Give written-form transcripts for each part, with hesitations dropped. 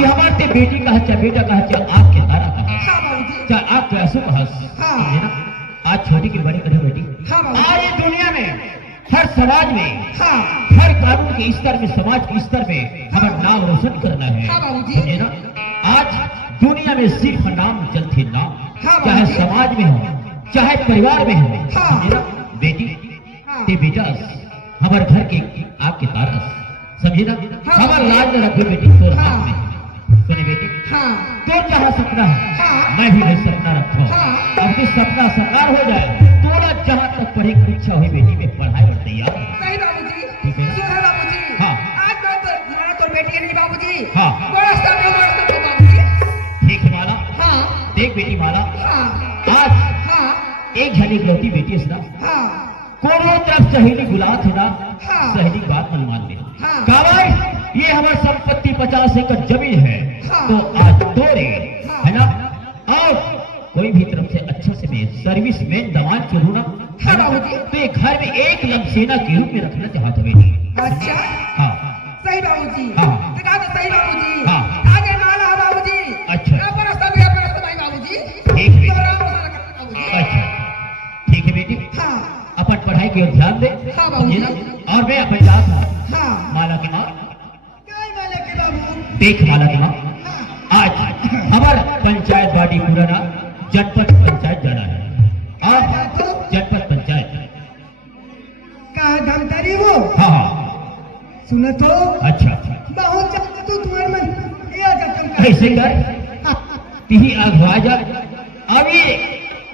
कि हमारे ते बेटी का चाहे बेटा का चाहे आग के तारा का हाँ बाबूजी। चाहे आग के आंसू का हंस हाँ। समझे ना। आज छोटी की बड़ी करे बेटी। हाँ बाबूजी। आज ये दुनिया में हर समाज में हाँ। हर कानून के स्तर में समाज के स्तर में हमारा नाम रोशन करना है हाँ बाबूजी। समझे ना। आज दुनिया में सिर्फ नाम चलते नाम हाँ चाहे बाबूजी। समाज में हो चाहे परिवार में हो हाँ। समझे ना बेटी। हाँ। ते बेटा हमारे घर के आग के तारस समझे ना। हाँ। हमारे लाज में रखे बेटी तोर हाँ। हाथ में सुने बेटी। हाँ। तो जहाँ सपना है हाँ। मैं भी वही सपना रखो हाँ। अपनी सपना साकार हो जाए तोरा जहाँ तक पढ़े की इच्छा हुई बेटी में पढ़ाई और तैयार सही बाबूजी। ठीक है। सुनो बाबूजी। हाँ। आज मैं तो तुम्हारा तो बेटी है नहीं बाबूजी। हाँ। बड़ा समय बाबूजी। ठीक है माला। हाँ। देख बेटी माला हाँ। आज हाँ। एक झनी इकलौती बेटी है ना हाँ। कोनो तरफ सहेली गुलाब है ना हाँ। सहेली बात मन मान ले हाँ। कावाई ये हमारी संपत्ति 50 एकड़ जमीन है हाँ। तो आज तोरे हाँ। है ना। और कोई भी तरफ से अच्छा से मैं सर्विस में दवान चलू ना है ना। बाबूजी। तो ये घर में एक लमसेना के रूप में रखना चाहता बेटी। अच्छा। हाँ सही बाबूजी। हाँ। दिखा तो सही बाबूजी। हाँ। आगे माला है बाबूजी। अच्छा। बाबूजी। ठीक है। तो राम राम बाबूजी। अच्छा ठीक है बेटी हाँ। अपन पढ़ाई की ओर ध्यान दे हाँ बाबूजी। समझे ना। और मैं अपन जात हूँ हाँ। माला की माँ। क्या माला के बाबू। देख माला की माँ हाँ। आज हमारा पंचायत बाड़ी पुराना जनपद पंचायत जाना है। आज जनपद पंचायत कहा धमतरी वो। हाँ हाँ सुन तो अच्छा बहुत ज्यादा तू तुम्हारे मन ये आदत ऐसे कर तिही अगवा जा। अभी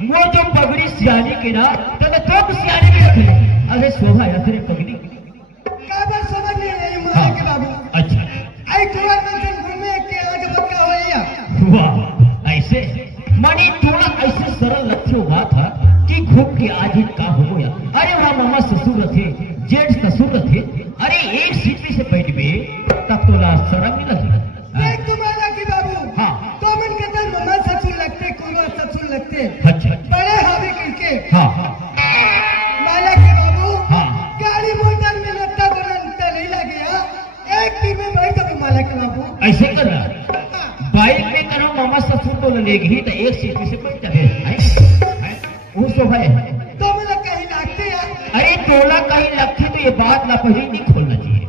वो जो पगड़ी सियानी के ना तो सियानी भी रख ले। अरे शोभा है तेरे पगड़ी का बात समझ नहीं रही माला के बाबू। अच्छा आई तुम्हारे मन से घूमे के आज बक्का हो या। वाह ऐसे मानी थोड़ा ऐसे सरल लक्ष्य बात था कि घूम के आज ही का हो गया। अरे वहाँ मामा ससुर रखे जेठ ससुर रखे। अरे एक सीट से बैठ गए तब तो लास्ट शर्म नहीं लगी। देख तुम्हारा की बाबू। हाँ। तो मन के तर मामा ससुर लगते कोमा ससुर लगते। अच्छा बड़े हावी करके। हाँ हाँ माला के बाबू। हाँ। गाड़ी मोटर में लगता बनता नहीं लगे। एक दिन में बैठ जाओ माला के बाबू। ऐसे कर रहा बाइक में करो मामा ससुर तो लेगी ही तो एक सीट से बैठ जाए वो शोभा है। तो मतलब कहीं लगते यार। अरे टोला कहीं लगती तो ये बात ना पहले नहीं खोलना चाहिए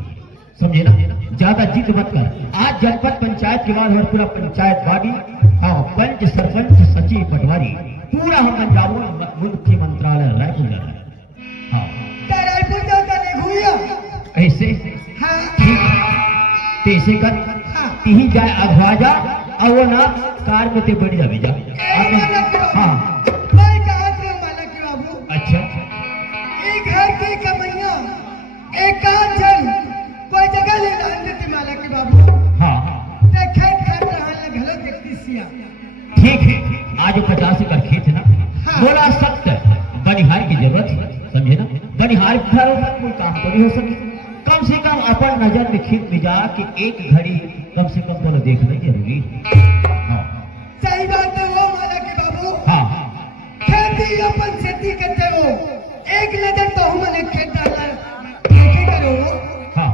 समझे ना। ज्यादा जिद मत कर। आज जनपद पंचायत के बाद हमारा पूरा पंचायत बाड़ी हाँ पंच सरपंच सचिव पटवारी पूरा हम पंजाबों मुख्य मंत्रालय रायपुर जा रहा है। हाँ रायपुर जाता नहीं घूमिया। ऐसे हाँ। ठीक है तो ऐसे कर हाँ। तिही जाए अगवा जा और वो ना कार में ते बढ़ जावे जा। हाँ मैं कहा थे माला के बाबू। अच्छा एक घर की कमैया एक जन कोई जगह ले लान देते माला के बाबू। हाँ देखे खेत रहने घलो देखती सिया। ठीक है आज 50 एकड़ खेत ना। हाँ। बोला सख्त बनिहार की जरूरत है समझे ना। बनिहार भरोसा कोई काम तो नहीं हो सके। कम से कम अपन नजर में खेत में जा कि एक घड़ी कम से कम तो देखना जरूरी। हाँ सही बात है वो माला के बाबू। हाँ खेती अपन खेती करते हो एक नजर तो हम ने खेत डाला देखे करो। हाँ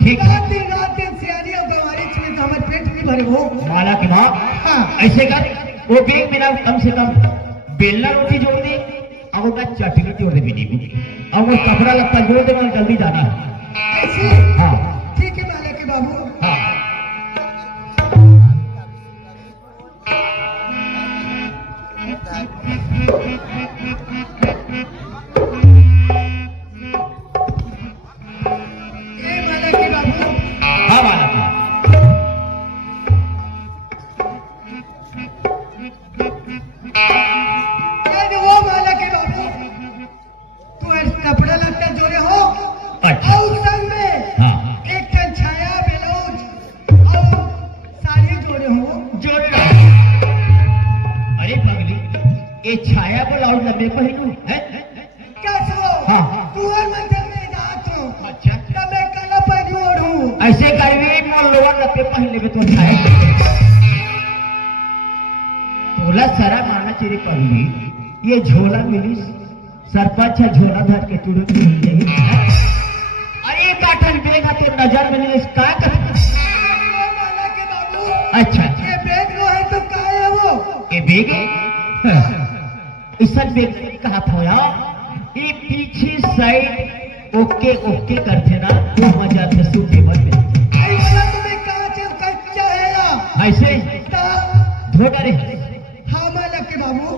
ठीक है रात दिन सियारी और गवारी चले तो हमारे पेट नहीं भरे हो। माला की माँ। हाँ। ऐसे कर वो बेग में ना कम से कम बेलना रोटी जोड़ दे और उसका चटनी जोड़ दे बेटी को और वो कपड़ा लत्ता जोड़ दे और जल्दी जाना है। ऐसे। हाँ ठीक है माला के बाबू। हाँ ये माला के बाबू। हाँ माला की ये वो माला के बाबू। तू कपड़ा लगता जोड़े हो। अच्छा। और संग में हाँ एक टन छाया ब्लाउज और साड़ी जोड़े हो। जोड़ अरे पगली ये छाया ब्लाउज लंबे पहनू है। कैसे हो। हाँ। तू और मंदिर में जात हो। अच्छा तब मैं कला पहनू ओढ़ू। ऐसे करवे मोर लोअर लंबे पहन लेवे तो छाया तोला सारा माना चेरी पगली ये झोला मिली सरपंच है झोला धर के तुरंत मिल जाएगी। अरे काटन बेगा तेरे नजर में नहीं का कर। माला के बाबू। अच्छा ये बेग लो है तो का है वो? ये बेग इस बेग कहा था यार ये पीछे साइड ओके ओके करते ना वो मजा थे सूटेबल में ऐसा तुम्हें कांच कच्चा है या ऐसे ता धोटा रे हाँ मालक के बाबू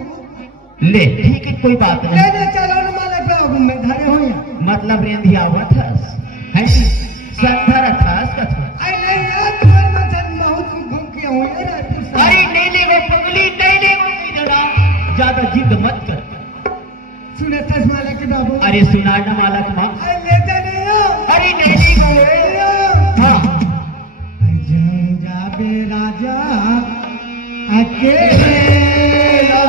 ले ठीक है कोई बात नहीं लेने चलो ना मालक बाबू में धरे हो या मतलब रेंधिया हुआ था है संधर थास का था आई नहीं यार तुम्हारे में जन्म बहुत घूम के हूँ ये रायपुर से अरे नहीं ले वो पगली नहीं ले वो जरा ज्यादा जिद मत कर सुने तस मालक के बाबू अरे सुना ना मालक माँ आई लेते नहीं हो अरे नहीं गो हाँ जम जाबे राजा अकेला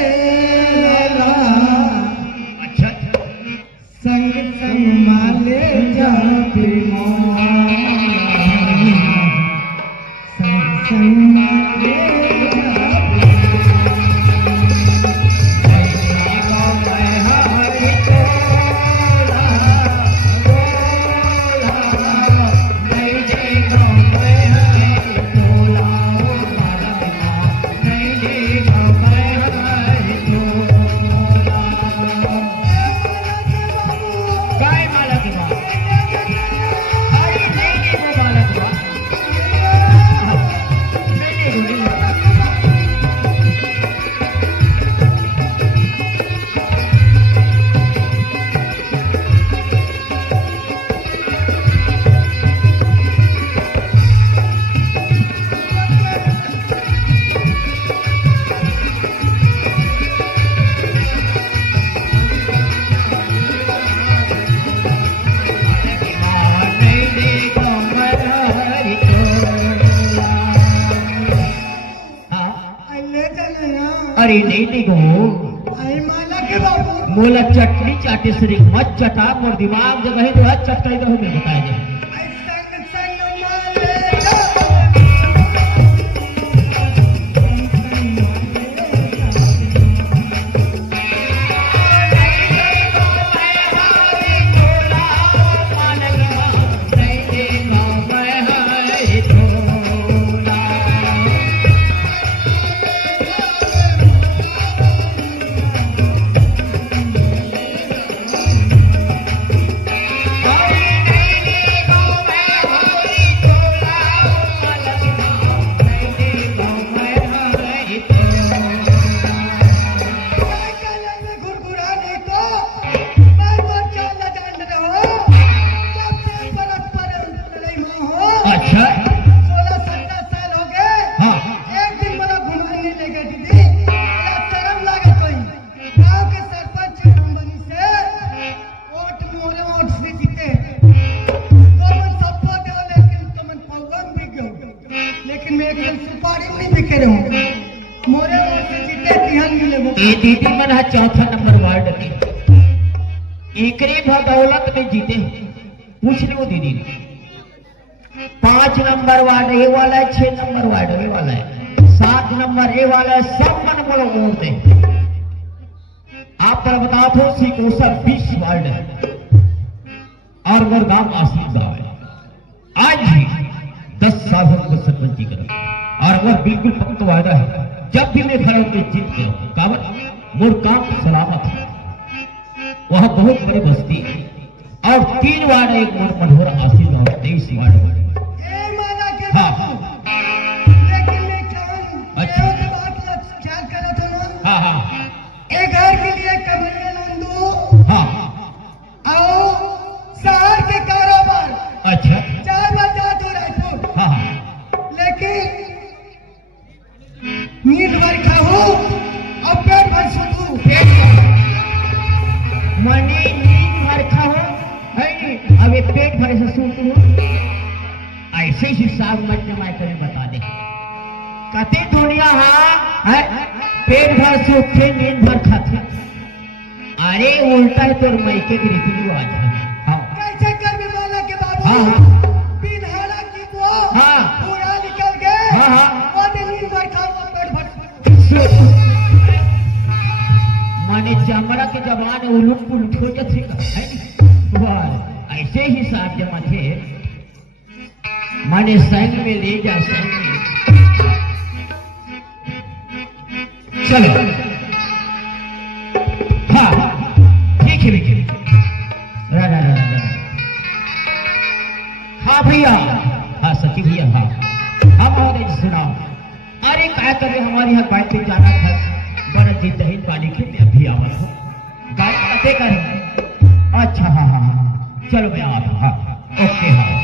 अकेला अच्छा संग संग माले जाबे संग संग माले काय मालक माँ अरे नहीं वो मालक माँ नहीं अरे नहीं गो आई माला के बाबू मोला चटनी चाटे से मत चटा मोर दिमाग जब है तो आज चटकाई दो मैं बताया जाए आई संग संग माले अच्छा 16-17 साल हो गए हाँ एक दिन मला घुमाने ले गए दीदी बड़ा शर्म लागे कोई गांव के सरपंच कंपनी से वोट मोरे वोट से जीते तो मन सबको दे लेकिन तुमन पवन भी गयो लेकिन मैं एक दिन सुपारी में नहीं बिके रहूं मोरे वोट से जीते तिहन मिले वो ये दीदी मन है चौथा नंबर वार्ड की एकरे बदौलत में जीते पूछ लो दीदी ने 5 नंबर वार्ड ए वाला है 6 नंबर वार्ड ए वाला है 7 नंबर ए वाला है सब मन बोलो वोट दे आप पर बताओ तो सीखो सब 20 वार्ड है और वो गांव आसिफ गांव है आज भी 10 साल हमको सरपंची करा और वो बिल्कुल पक्का वायदा है जब भी मैं खड़ा होकर जीत गया कावत मोर काम सलामत है वहां बहुत बड़ी बस्ती है और 3 वार्ड एक मोर मनोहर आसिफ गांव 23 वार्ड ए माला के हाँ। बाबू लेकिन मैं कहूं अच्छा। एक बात ख्याल करो तो ना हाँ हाँ एक घर के लिए कमरे नंदू हाँ आओ शहर के कारोबार अच्छा 4 बजे तो रायपुर हाँ हाँ लेकिन नींद भर खाओ और पेट भर सोचो मने नींद भर खाओ अब ये पेट भरे से सूत ऐसे ही हिसाब मत जमा कर बता दे कते दुनिया है पेट भर सूखे नींद भर खाते अरे उल्टा है तो मायके की रीति रिवाज है हाँ कैसे कर भी माला के बाबू हाँ हाँ बिन हारा की वो हाँ। पूरा निकल गए हाँ, हाँ। वो दिन नींद भर खाओ पेट भर माने चमड़ा के जबान उलट पुलट हो जाते है वाह ऐसे ही साथ जमा थे माने संग में ले जा संग में। चलो हाँ ठीक है भैया। हाँ भैया, हाँ सचिव भैया, हाँ हाँ महोदय जी सुना। अरे क्या करे, हमारे यहाँ बाइक पे जाना था, बड़ा जी दहीन पानी के मैं अभी आवा हूँ, गाड़ी कटे करें। अच्छा हाँ हाँ हाँ चलो मैं आता हूँ। हाँ ओके हाँ।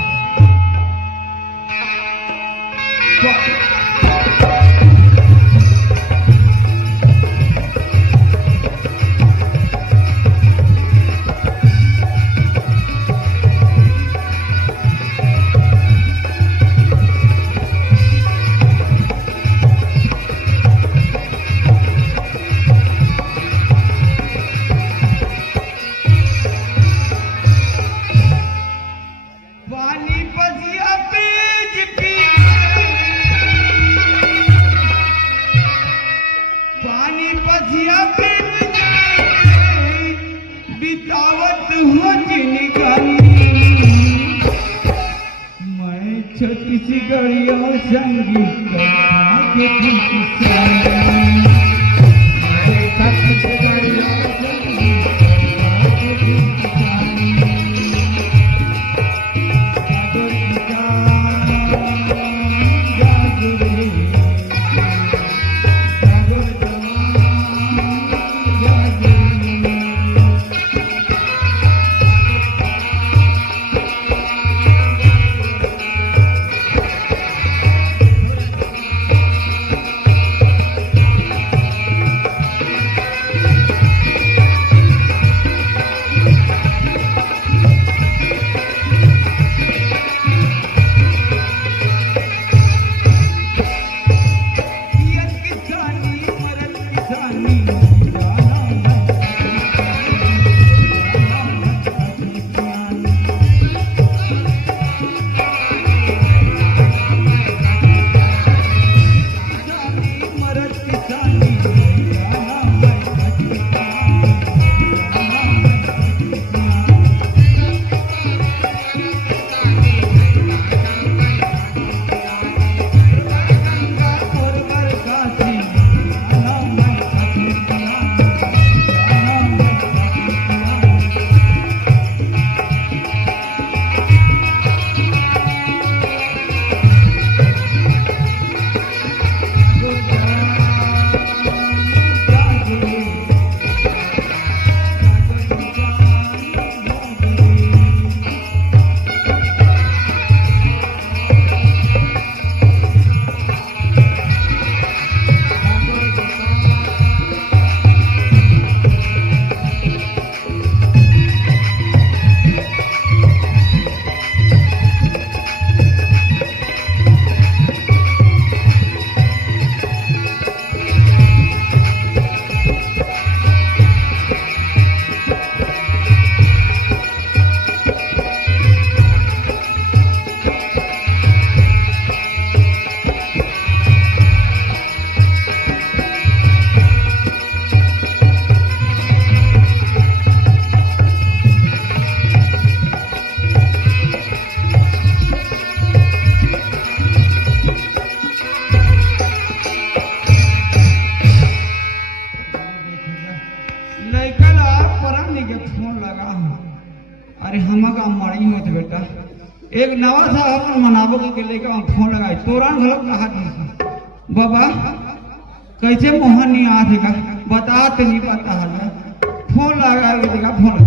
छत्तीसगढ़ियों संगीत एक नवा सा अपन मनाबो के लेके फोन लगाई तोरान घलक कहा बाबा कैसे मोहन नहीं आते का बता तो नहीं पता है फोन लगा देखा फोन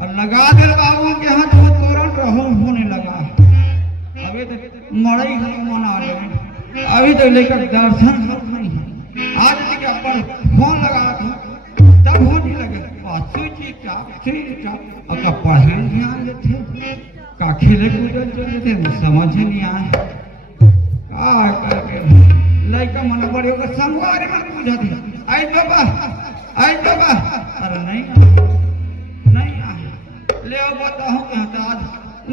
और लगा दे बाबू के हाथ में तोरान रहो होने लगा। अभी तो मड़ई मना रहे अभी तो लेकर दर्शन नहीं है आज तक अपन फोन लगा तब होने लगे और पढ़े ध्यान देते का खेले कूदे चले थे समझ नहीं आए का करके लड़का मन बड़े को संगवारी में पूछा थी आई बाबा अरे नहीं आ ले आओ बताओ कि हटाद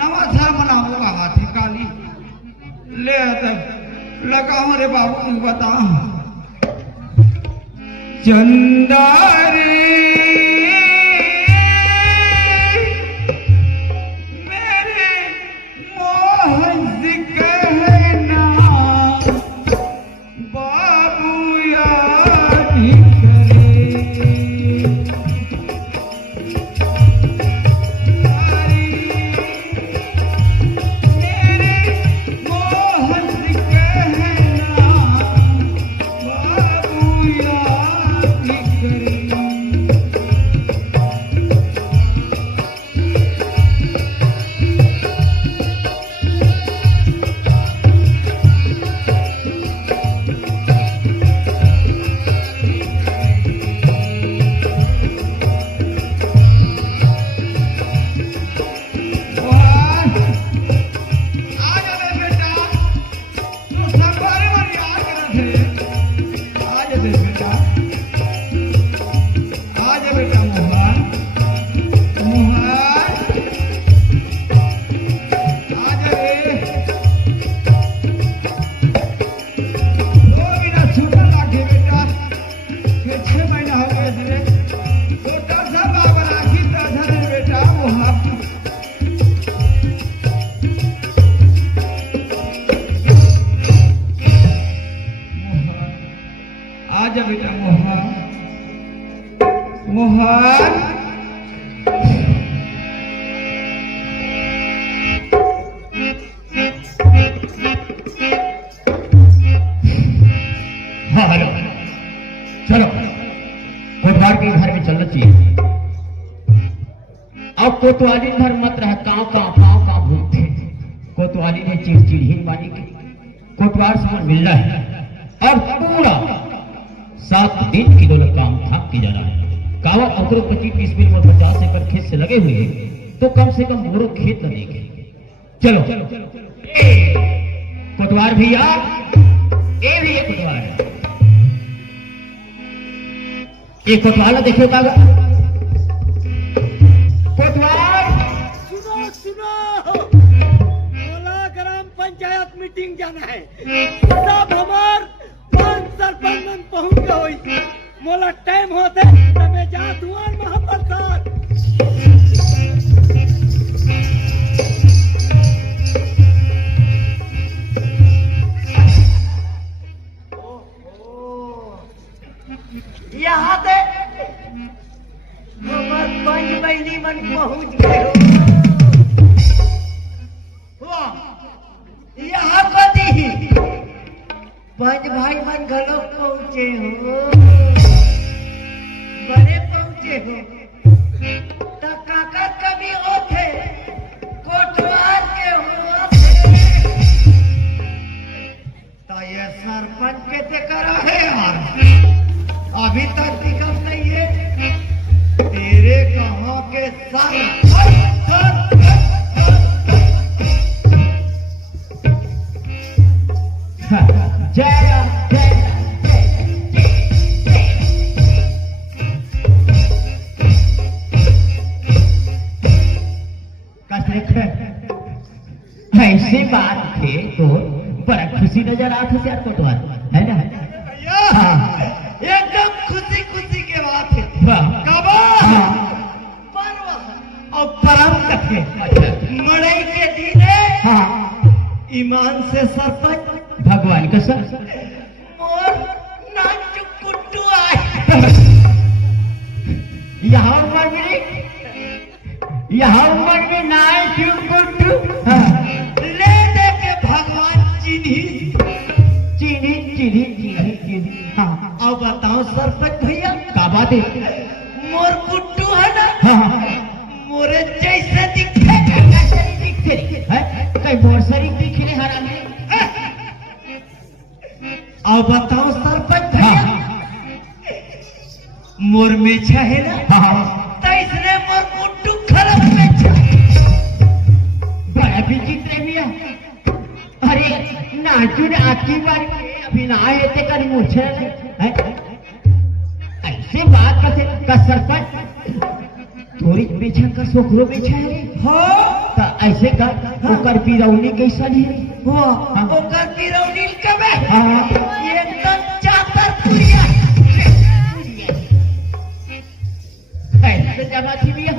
नवा साल मनाऊंगा हाथी काली ले तब लगाओ रे बाबू बताओ चंदा रे मेरे मोहन भगवान हाँ हेलो चलो कोतवाल के घर में चलना चाहिए। अब कोतवाली भर मत रहा काव भूखते कोतवाली ने चिड़चिड़ ही पानी की कोतवाल से मिलना है और पूरा 7 दिन की दौलत काम थाक के जाना है। कावा अगर 25-30 मिनट में 50 एकड़ खेत से लगे हुए तो कम से कम मोरो खेत न देखे। चलो कोतवाल भैया ए भैया कोतवाल एक कोतवाल देखो कागा कोतवाल सुनो मोला ग्राम पंचायत मीटिंग जाना है सब हमार 5 सरपंच मन पहुंच गई मोला टाइम होते तबे जा दुआर महाप्रसाद यहाँ से हमार 5 बहनी मन पहुंच गए हो यहाँ कदी 5 भाई मन घलो पहुंचे हो बड़े पहुंचे हो तो काका कभी होते कोटवाल के हो तो ये सरपंच के ते करा है यार अभी तक दिखम नहीं है तेरे कहाँ के जय ऐसे बात थे तो बड़ा खुशी नजर आते थे यार कोतवाल है ना एकदम खुशी खुशी के बात है कबा पर्व और परम कथे मड़ई के दिन ईमान से सरपंच भगवान कसम मोर नाचु कुट्टू आए यहाँ उमर में नाय कुट्टू ले दे के भगवान चिन्ही हाँ अब बताओ सरपंच भैया का बात है मोर कुट्टू है ना हाँ मोरे जैसे दिखे कई मोरसरी दिखे रे हराम अब बताओ सरपंच भैया मोर मेछा है ना तो इसने मोर कुट्टू खराब मेछा बड़ा विचित्र भैया अरे नाचू ने आखी बार अभी ना आए थे करी मुझे ऐसे बात करते का सरपंच थोड़ी बेचा का सोखरो बेचा है तो ऐसे का ओकर पिरौनी कैसन है ओकर पिरौनी कब है हाँ एकदम चातर पुरिया ऐसे जमा थी भैया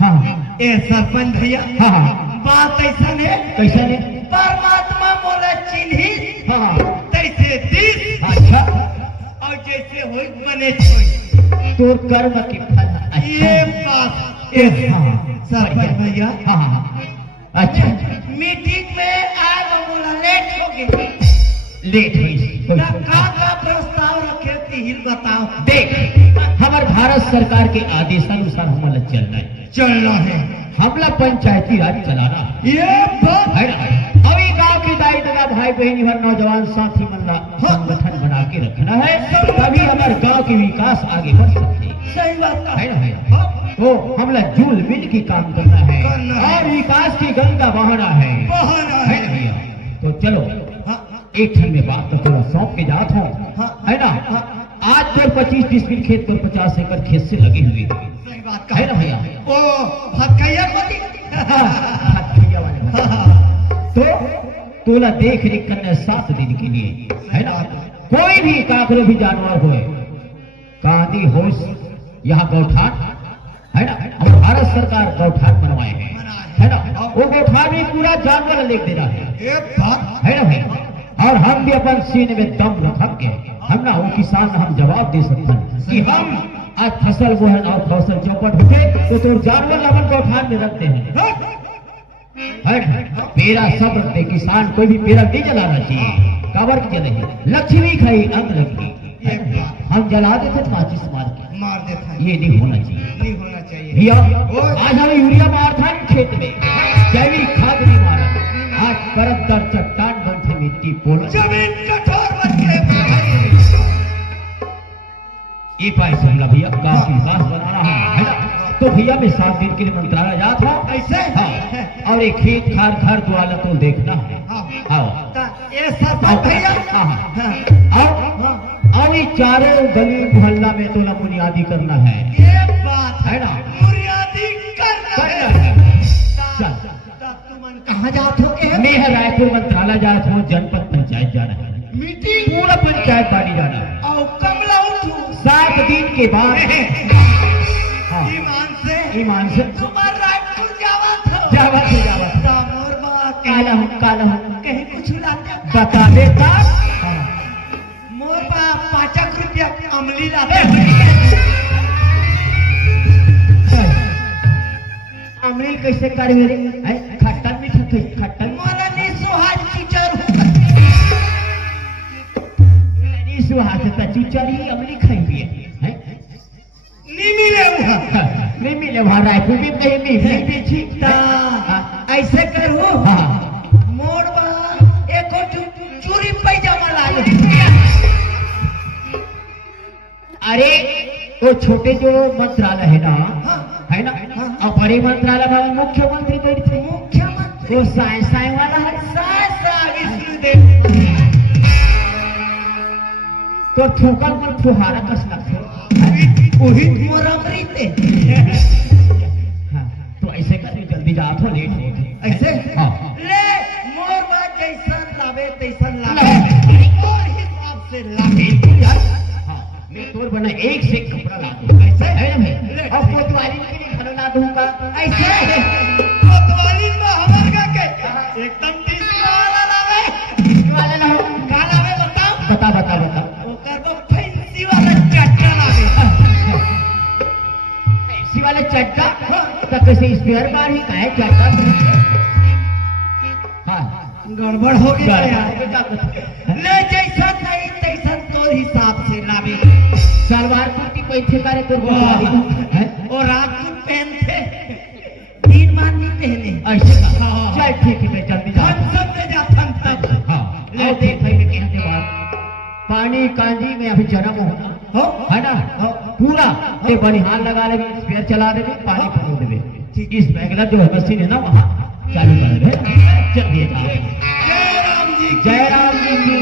हाँ ए सरपंच भैया हाँ बात ऐसा है कैसा है परमात्मा मोला चिन्ही हाँ तैसे दिस अच्छा और जैसे होई बने छोई तोर कर्म के फल ये बात सरपंच भैया हाँ अच्छा मीटिंग में आज मोला लेट हो गए लेट हुई का प्रस्ताव रखे तिहिल बताओ देख हमारे भारत सरकार के आदेशानुसार हमारा चलना है हमला पंचायती राज चलाना ये बात है ना अभी गांव के दायित्व भाई बहनी भर नौजवान साथी मल्ला संगठन बना के रखना है तभी हमारे गांव के विकास आगे बढ़ सकते सही बात है ना तो हमला जुल मिल के काम करना है और विकास की गंगा बहाना है ना भैया तो चलो एक ठन में बात तो थोड़ा सौंप के जात हो है ना आज तो 25-30 मिनट खेत पर 50 एकड़ खेत से लगी हुई सही बात है ना भैया ओ हथकैया मोती हथकैया वाले तो तोला देख रेख करने 7 दिन के लिए है ना कोई भी काकरो भी जानवर होए कांदी हो यहाँ गौठान है ना हम भारत सरकार गौठान बनवाए हैं है ना वो गौठान में पूरा जानवर लेके दे रहा है ना भाई और हम भी अपन सीने में दम रख के हम ना वो किसान हम जवाब दे सकते हैं कि हम आज फसल बोहन और फसल चौपट होते तो तुम जानवर लवन को खान में रखते हैं। मेरा सब रखते किसान कोई भी पेड़ नहीं जलाना चाहिए, काबर की जले लक्ष्मी खाई अंग लगी, हम जला देते माचिस मार देता के, ये नहीं होना चाहिए। नहीं होना चाहिए भैया आज हमें यूरिया मार था खेत में, जैविक खाद नहीं मारा, आज परत दर चट्टान बन से मिट्टी पोल जमीन कठोर बन के ये पाई से हमला भैया गांव की विकास बनाना है ना। तो भैया मैं 7 दिन के लिए मंत्रालय जा था ऐसे हाँ, और एक खेत खार घर द्वारा तो देखना है। हाँ ये सरपंच भैया और ये चारों गली मोहल्ला में तो ना बुनियादी करना है, ये बात है ना, बुनियादी करना है। चल तुम कहाँ जात हो के मैं रायपुर मंत्रालय जा रहा हूँ, जनपद पंचायत जाना है, मीटिंग पूरा पंचायत पार्टी जाना है। और कमला उठू 7 दिन के बाद हाँ, ईमान से तुम्हारा रायपुर जावत हो जावत हो जावत मोर बात काला हूँ कहीं कुछ लाते बता देता हाँ। मोर बाप 5 रुपया अमली लाते अमरील कैसे कर मेरे खट्टन भी खट्टन मोला नहीं सुहाज चुचर नहीं सुहाज चुचर ही अमली खाई हुई है नहीं मिले वहाँ नहीं मिले वहाँ रायपुर में कहीं नहीं पीछी ऐसे करूँ हाँ मोर बाप एको चूरी पैजामा ला अरे वो छोटे जो मंत्रालय है ना और बड़े मंत्रालय में मुख्यमंत्री बैठते मुख्यमंत्री वो साई वाला है तो ठोकर पर फुहारा कस लगते वही मोर अमृते हाँ, तो ऐसे कर जल्दी जा तो लेट हो ऐसे हाँ ले मोर बात जैसन लावे तैसन लावे और हिसाब से लावे हाँ मैं तोर बना एक से एक कपड़ा ला दूँ ऐसे है ना भाई, और कोतवाली के लिए खाना ला दूंगा ऐसे कोतवाली में हमार का के एकदम टीसी वाला लावे वाला ना हो का लावे बताओ बता ओकर को फैंसी वाला चट्टा लावे ऐसी वाला चट्टा तो कैसे स्पेयर बार ही का है चट्टा हाँ गड़बड़ हो गया ले जैसा नहीं तैसा तो हिसाब से लावे सलवार कुर्ती पैसे करे तो और रात को पहनते दिन मान नहीं पहने ऐसे चल ठीक है मैं जल्दी जा हम सब ले जाता हाँ ले देख भाई के कहने बाद पानी कांजी में अभी जन्म होना है ना पूरा ये बनिहार लगा लेंगे स्पेयर चला देंगे पानी पकड़ देंगे इस मैगला जो मशीन है ना वहाँ चालू कर देंगे चलिए जय राम जी की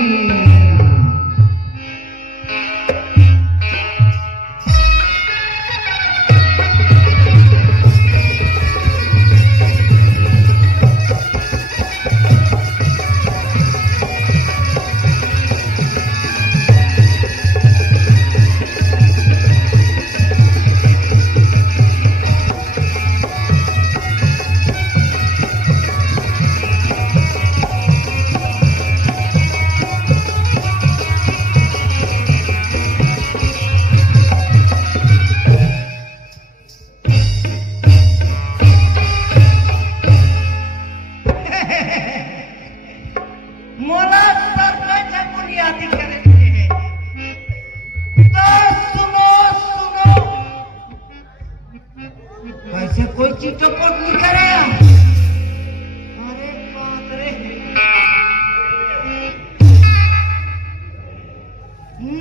मोला सरपंच बुनियादी करते हैं तो सुनो वैसे कोई चीटो कोट नहीं करेगा अरे बाप रे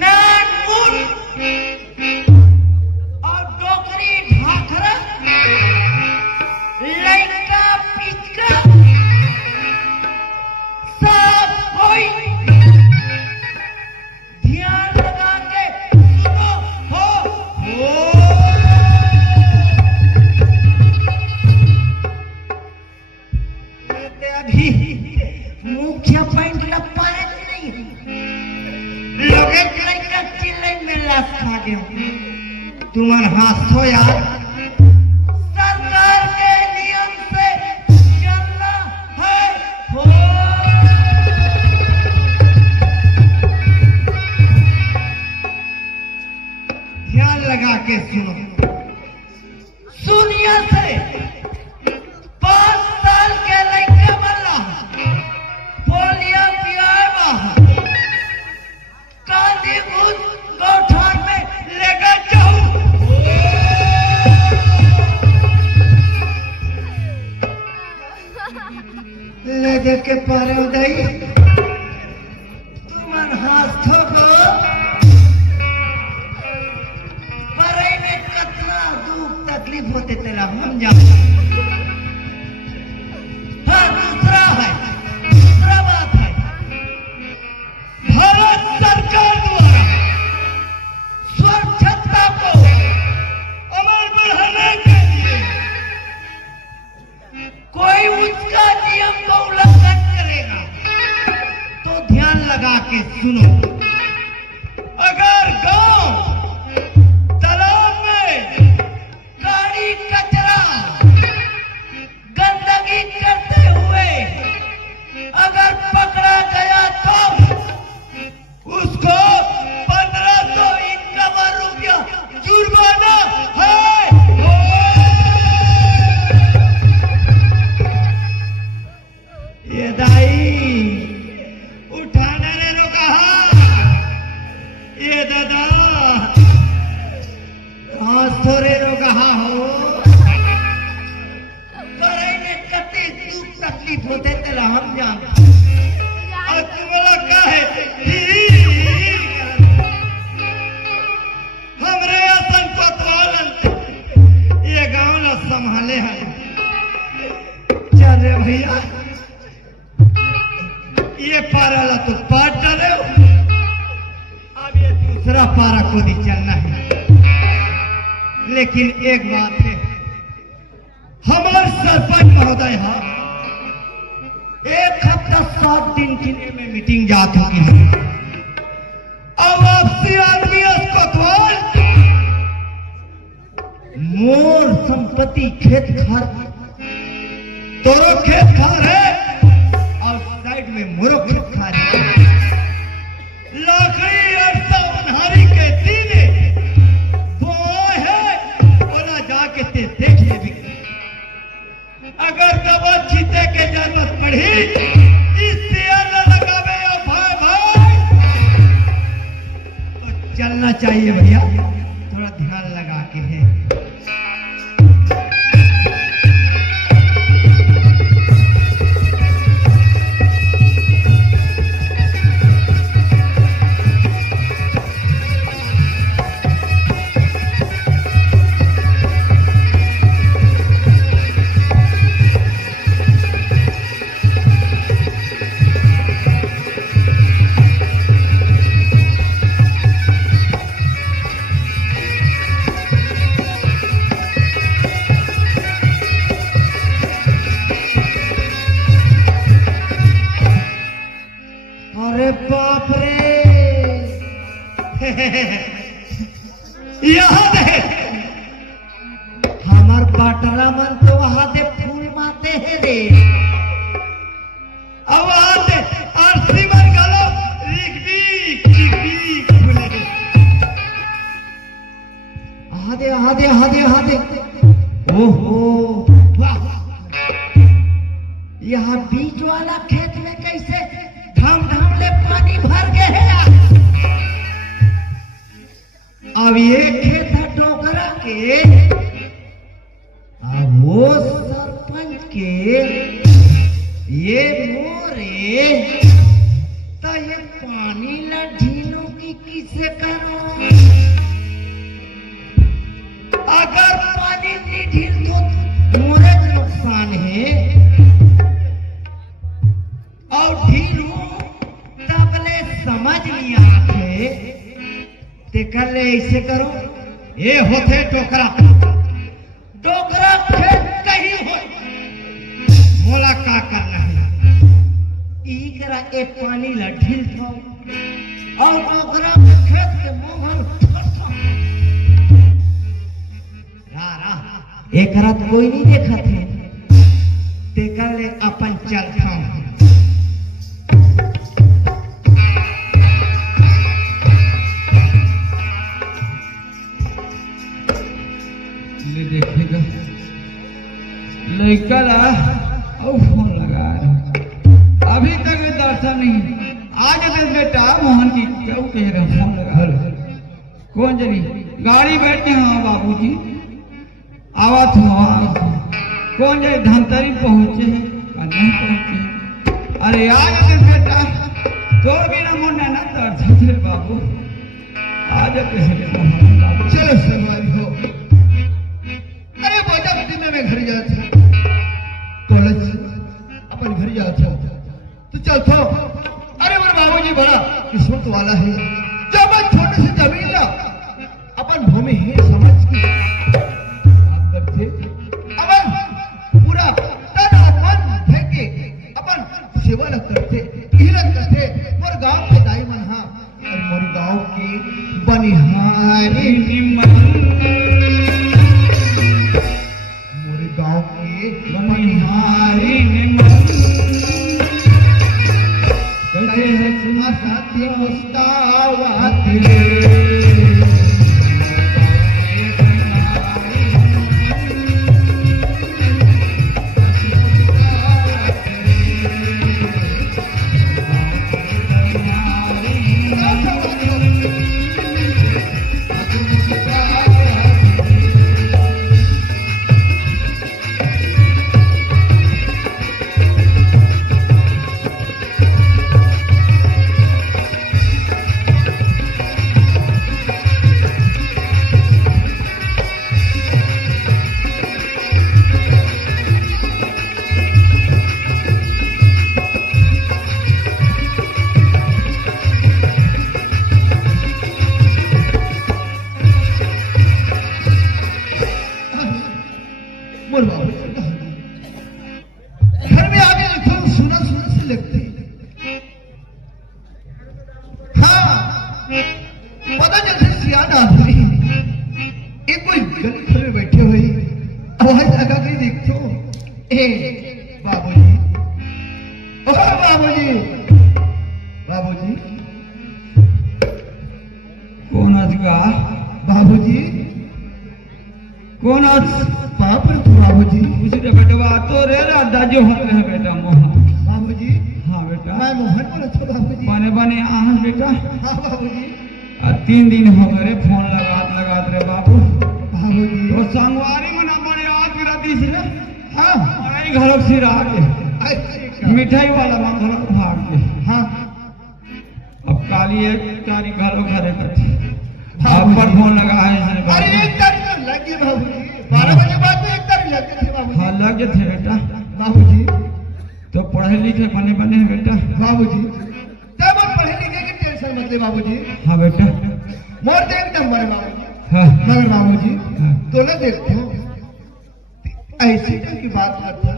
नानपुर और डोकरी ढाकरा लड़का पिचका सब कोई ध्यान लगा के सुनो हो अभी मुख्य पॉइंट लग पाए नहीं लोगे लड़का चिल्ले में लाश खा गया तुम्हार हाथ हो यार सरकार के नियम से चलना है हो ध्यान लगा के सुनो। सुनिया से 5 साल के लड़का वाला पोलियो पियावा कांदी भूत गौठान में लेकर जाऊं। ले दे के पारे दई तुमन हाथों को पारे में कितना दुख तकलीफ होते तेरा हम जाओ। हाँ दूसरा बात है भारत सरकार द्वारा स्वच्छता को अमल बढ़ाने के लिए कोई उसका नियम का उल्लंघन करेगा तो ध्यान लगा के सुनो। अगर गांव तालाब में गाड़ी कचरा गंदगी करते हुए अगर पकड़ा गया तो उसको 1500 इनकम रुपया जुर्माना है। ये दाई उठाने ने कहा, ये दादा आज थोड़े रो कहा हो पढ़ाई में कति दुख तकलीफ होते तेरा हम जान और तुम्हारा का है हमरे असन कोतवाल ये गांव न संभाले हैं। चल रे भैया ये पारा ला तो पाट डाले अब ये दूसरा पारा को भी चलना है। लेकिन एक बात है हमारे सरपंच महोदय एक हफ्ता 7 दिन के लिए में मीटिंग जा चुकी है। अब आपसी आदमी अस्पताल मोर संपत्ति खेत खार तोरो खेत खार है और साइड में मोरो खेत खार है। लाकड़ी अरसा उन्हारी के दीने बोए है बोला जाके ते देख ले भी अगर दवा छीटे के जरूरत पड़ी इससे न लगावे भाई तो चलना चाहिए भैया थोड़ा ध्यान लगा के है। अरे बाप रे यहाँ दे हमार पाटरा मन तो वहां दे फूल माते है रे अब वहां दे आरसी मन गलो रिक फूले आधे ओहो वाह यहाँ बीच वाला खेत में कैसे ढाम ले पानी भर गए है। अब ये खेत है डोकरा के अब वो सरपंच के ये मोरे तो ये पानी ला ढीलों की किसे करो अगर पानी नहीं ढील तो मोरे का नुकसान है और ढील तबले समझ नहीं आते ते कर ले ऐसे करो ये होते डोकरा खेत कहीं हो मोला का करना है इकरा ए पानी ला ढील थो और डोकरा खेत के मुंह एकरा तो कोई नहीं देखा थे ते कर ले अपन चल था लड़का और फोन लगा रहा अभी तक में दर्शन नहीं आज दे बेटा मोहन की क्यों कह रहे फोन लगा रहे कौन जनी गाड़ी बैठ के हाँ बाबूजी आवाज हो कौन जाए धमतरी पहुंचे हैं नहीं पहुंचे अरे आज दे बेटा तो बिना मन ना दर्शन थे बाबू आज कैसे चलो सवारी हो अरे बेटा दिन में घर जाता कॉलेज अपन घर जाता तो चल थो अरे मेरे बाबूजी बड़ा किस्मत वाला है जब मैं छोटे से जमीन ला अपन भूमि है समझ के काम करते अपन पूरा तन मन फेंके अपन सेवा न करते हिरन करते मोर गांव के दाई मन हा और मोर गांव के बनिहारी निमन मोर गांव के बनिहारी निमन कैसे है साथी मुस्तावत मोर बाबू घर में आगे देखो सुना सुना से लगते हाँ पता चलता सियान आदमी एक कोई गली घर में बैठे हुए आवाज लगा के देखो ए बाबूजी ओ बाबूजी बाबूजी कौन आज का बाबूजी कौन आज बाप रे तू बाबूजी पूछते बेटा तो रे दादा जो हो रहे बेटा मोहन बाबूजी हाँ बेटा मैं मोहन बोला था बाबूजी बने बने आहन बेटा हाँ बाबूजी 3 दिन हो गए फोन लगात रे बाबू बाबूजी तो संगवारी मना बड़े आज मेरा दिस रे हाँ हमारी घर से आके अच्छा मिठाई वाला मंगल भाग के हाँ अब काली एक तारीख घरे करते आप पर फोन लगा है इसने अरे बाबू। 1 तारीख तो लगी बाबूजी 12 बजे बाद में 1 तारीख लगे थे बाबूजी हाँ लग गए थे बेटा बाबूजी तो पढ़े लिखे बने हैं बेटा बाबूजी तब हम पढ़े लिखे की टेंशन मत ले बाबूजी हाँ बेटा मोर तो 1 नंबर है बाबूजी हाँ मगर बाबूजी हाँ। तो ना देखते हो ऐसी की बात करता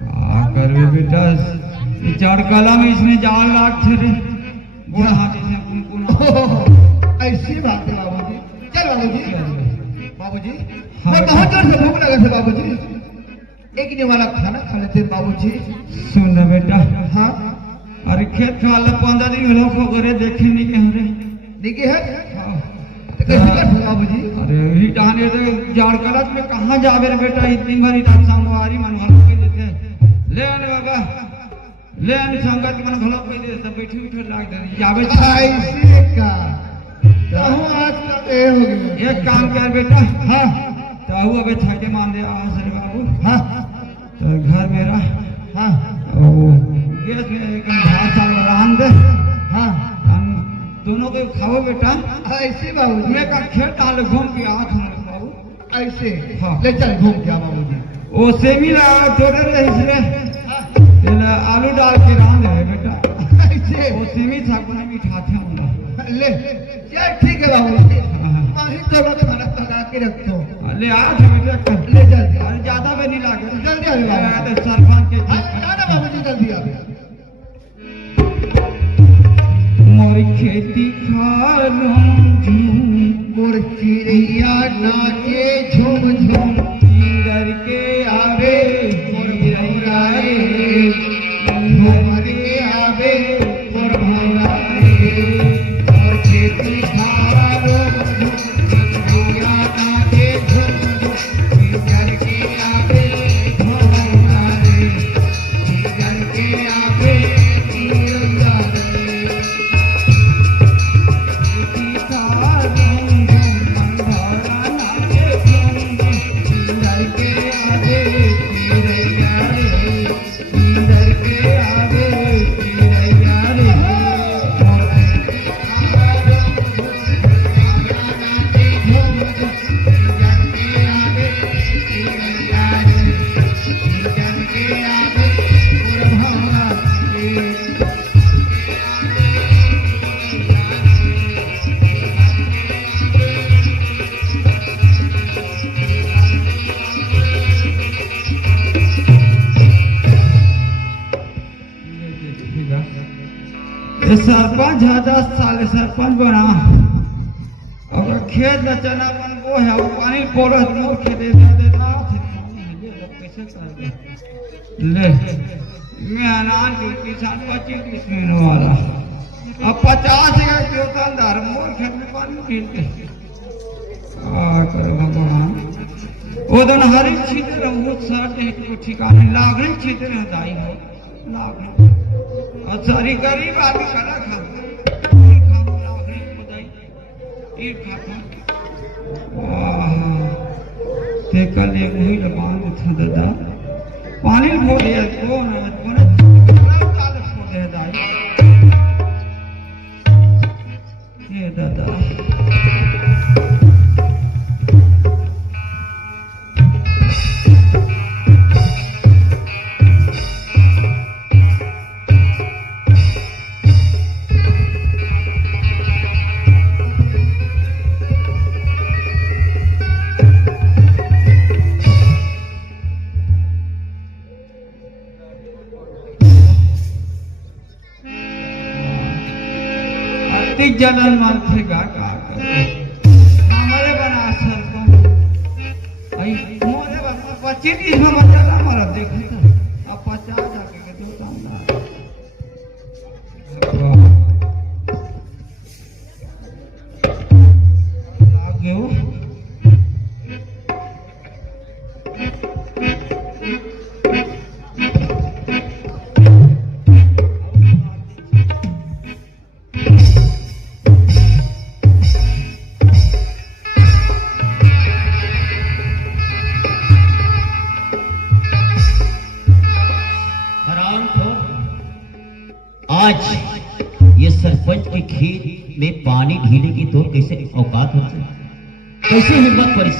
क्या करवे बेटा चार कला में इसने जान लाट थे रे बुढ़ा हाथी से कुनकुन ऐसी बात है बाबूजी चल बाबूजी बाबूजी हाँ, मैं बहुत जोर से भूख लगा था बाबूजी एक ने वाला खाना खा लेते बाबूजी सुन रे बेटा हाँ अरे खेत खाला 15 दिन लोग हो गए देखे नहीं के हमरे निके है हाँ। तो कैसे कर बाबूजी अरे ही डाने तो जाड़ कलत में कहाँ जावे रे बेटा इतनी भरी रात संगवारी मनवा के देते ले आने बाबा ले आने संगत मन घलो पे दे सब बैठी उठ लाग दे जावे ऐसे का कहूँ आज का ए हो गया एक काम कर बेटा हाँ ताऊ अबे छाके मान दे आवाज रे बाबू हाँ तो घर मेरा हाँ ओ गैस में एक भात साल रान दे हाँ हम दोनों को खाओ बेटा ऐसे बाबूजी मैं का खेत डाल घूम के आठ बाबू ऐसे हाँ। ले चल घूम के आ बाबूजी ओ सेमी ला तोड़े रे इसरे हाँ, तेला आलू डाल के रान दे बेटा ऐसे वो सेमी साकुने भी खाते होंगे ले यार ठीक है बाबूजी हाँ, हाँ। वहीं जगह पे खाना लगा के रखो ले आ बेटा कर ले जल्दी अरे ज्यादा भी नहीं लागे जल्दी आ बाबू तो सरपंच के हाँ, जाना बाबूजी जल्दी आ मोरी खेती खालूं मोर चिड़िया नाचे झूम झूम चिंगर के आवे मोर भौराए घूम के आवे मोर भौराए मोर खेती खारो चिड़िया नाचे झूम झूम चिड़िया के आवे ये सरपंच है 10 साल सरपंच बना और खेत में चना बन वो है और पानी पोलो मोर खेत देता कैसे कर ले मैं अनाज की किसान 25-30 महीनों वाला अब 50 का दुकानदार मोर खेत में पानी गिरते करे भगवान वो दोनों हरी चीजें रहूं सर दे को ठिकाने लागड़ी चीजें रहताई हो लागड़ी और सारी गरीब आदमी कला खा लागड़ी खुदाई ये खाता ते कल एक वही लगान था दादा पानी भो दिया कौन काल छोड़ दे दाई ये दादा जनन मानते का हमारे बना सरपंच आई मोरे बना 25 में बच्चा हमारा देखे अब 50 जाके के दो कामदार लागे हो आज ये सरपंच के खेत में पानी ढीले की तो कैसे औकात हो कैसे हिम्मत पड़ी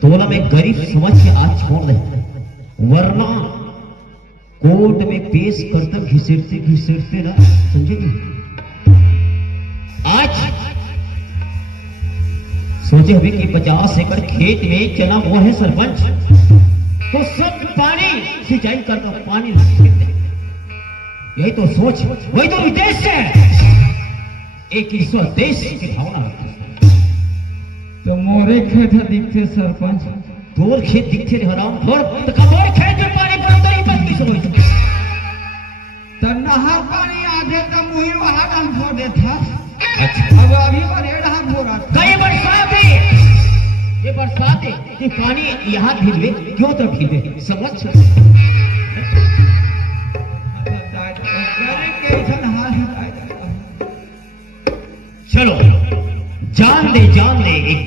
तोला में गरीब समझ के आज छोड़ दे वरना कोर्ट में पेश करते घिसेड़ते घिसेड़ते ना समझेगी आज सोचे अभी कि 50 एकड़ खेत में चना वो है सरपंच तो सब पानी सिंचाई करता पानी यही तो सोच वही तो उद्देश्य है एक ईश्वर देश की भावना रखती तो मोरे खेत दिखते सरपंच तोर खेत दिखते रे हराम खोर तो कतोर खेत में पानी पड़ता ही बस किस होई तो नहर पानी आधे तो मुही वहां डाल छोड़ देता अच्छा अब अभी बरेड़ा भोरा कई बरसात है ये बरसात है कि पानी यहाँ ढीले क्यों तो ढीले समझ चलो जान दे एक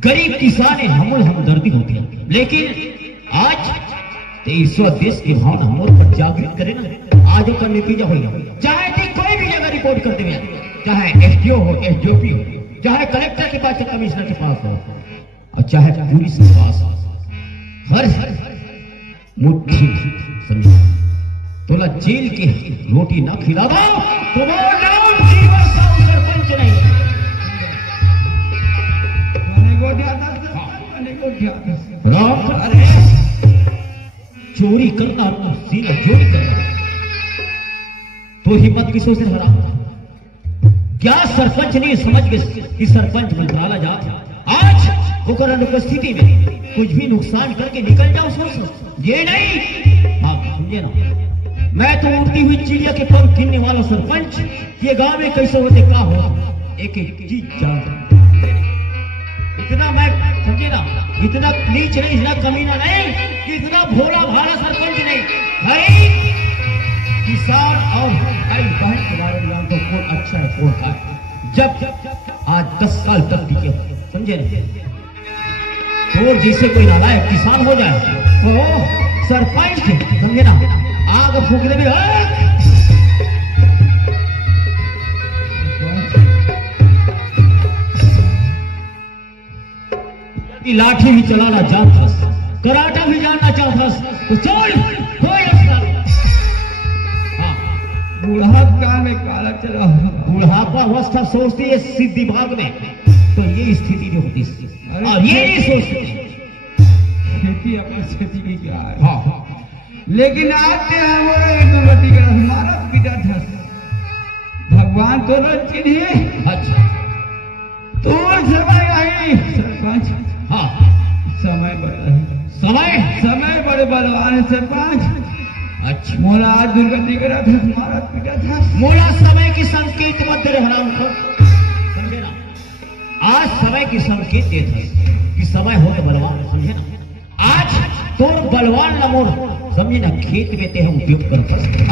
गरीब किसान है हम हमदर्दी होती है लेकिन आज 2300 देश की भावना हम पर जागृत करे ना आज का नतीजा होगा चाहे कोई भी जगह रिपोर्ट करते हुए चाहे एसडीओ हो एसडीओपी हो चाहे कलेक्टर के पास कमिश्नर के पास हो और चाहे पुलिस के पास हर मुट्ठी समझ तोला जेल की रोटी ना खिलावा तो वो नाम जीवन साहू सरपंच नहीं अरे चोरी करना सीना चोरी करना तो हिम्मत किसों से हरा क्या सरपंच नहीं समझ गए कि सरपंच मंत्रालय जा आज होकर अनुपस्थिति में कुछ भी नुकसान करके निकल जाओ सोच ये नहीं आप समझे ना मैं तो उड़ती हुई चिड़िया के पंख गिनने वाला सरपंच ये गांव में कैसे होते क्या हो एक एक चीज जानता इतना मैं समझे ना इतना नीच नहीं इतना कमीना नहीं इतना भोला भाला सरपंच नहीं भाई किसान और भाई बहन के बारे में जानते हो कौन अच्छा है कौन का जब आज 10 साल तक टिके समझे ना तो जैसे कोई नालायक किसान हो जाए तो सरपंच के समझे ना आग फूकने में लाठी भी चलाना जानता कराटा भी जानना चाहता तो चल कोई बुढ़ापा में काला चला बुढ़ापा अवस्था सोचती है सिद्धि भाग में तो ये स्थिति नहीं होती और ये नहीं सोचती खेती अपनी खेती की क्या है हाँ लेकिन आज ते हमारे दुर्गति का हमारा पिता था भगवान तो चिन्हे। अच्छा तो समय आई सरपंच। हाँ समय बड़ा समय बड़े बलवान है सरपंच। अच्छा मोला आज दुर्गति करा था हमारा पिता था। मोला समय की संकेत मत रहना उनको, समझे ना? आज समय की संकेत देते कि समय हो तो बलवान, समझे ना? आज तो बलवान नमोर, समझे ना? खेत में ते हम उपयोग कर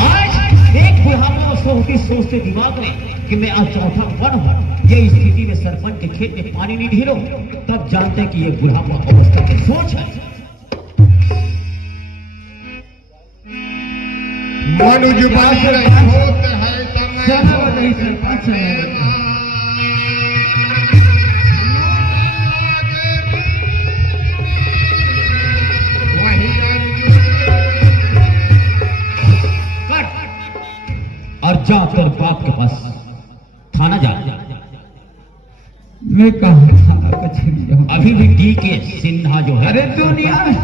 आज एक बुढ़ापा सोचते दिमाग में कि मैं आज चौथा वन हूं, ये स्थिति में सरपंच के खेत में पानी नहीं ढीलो, तब जानते हैं कि ये बुढ़ापा अवस्था की सोच है। मनुज बात होते हैं समय बताइए सरपंच समय बताइए। और जाकर बाप के पास थाना जा। मैं कहा थाना कचहरी जाऊं? अभी भी डी के सिन्हा जो है, अरे दुनिया में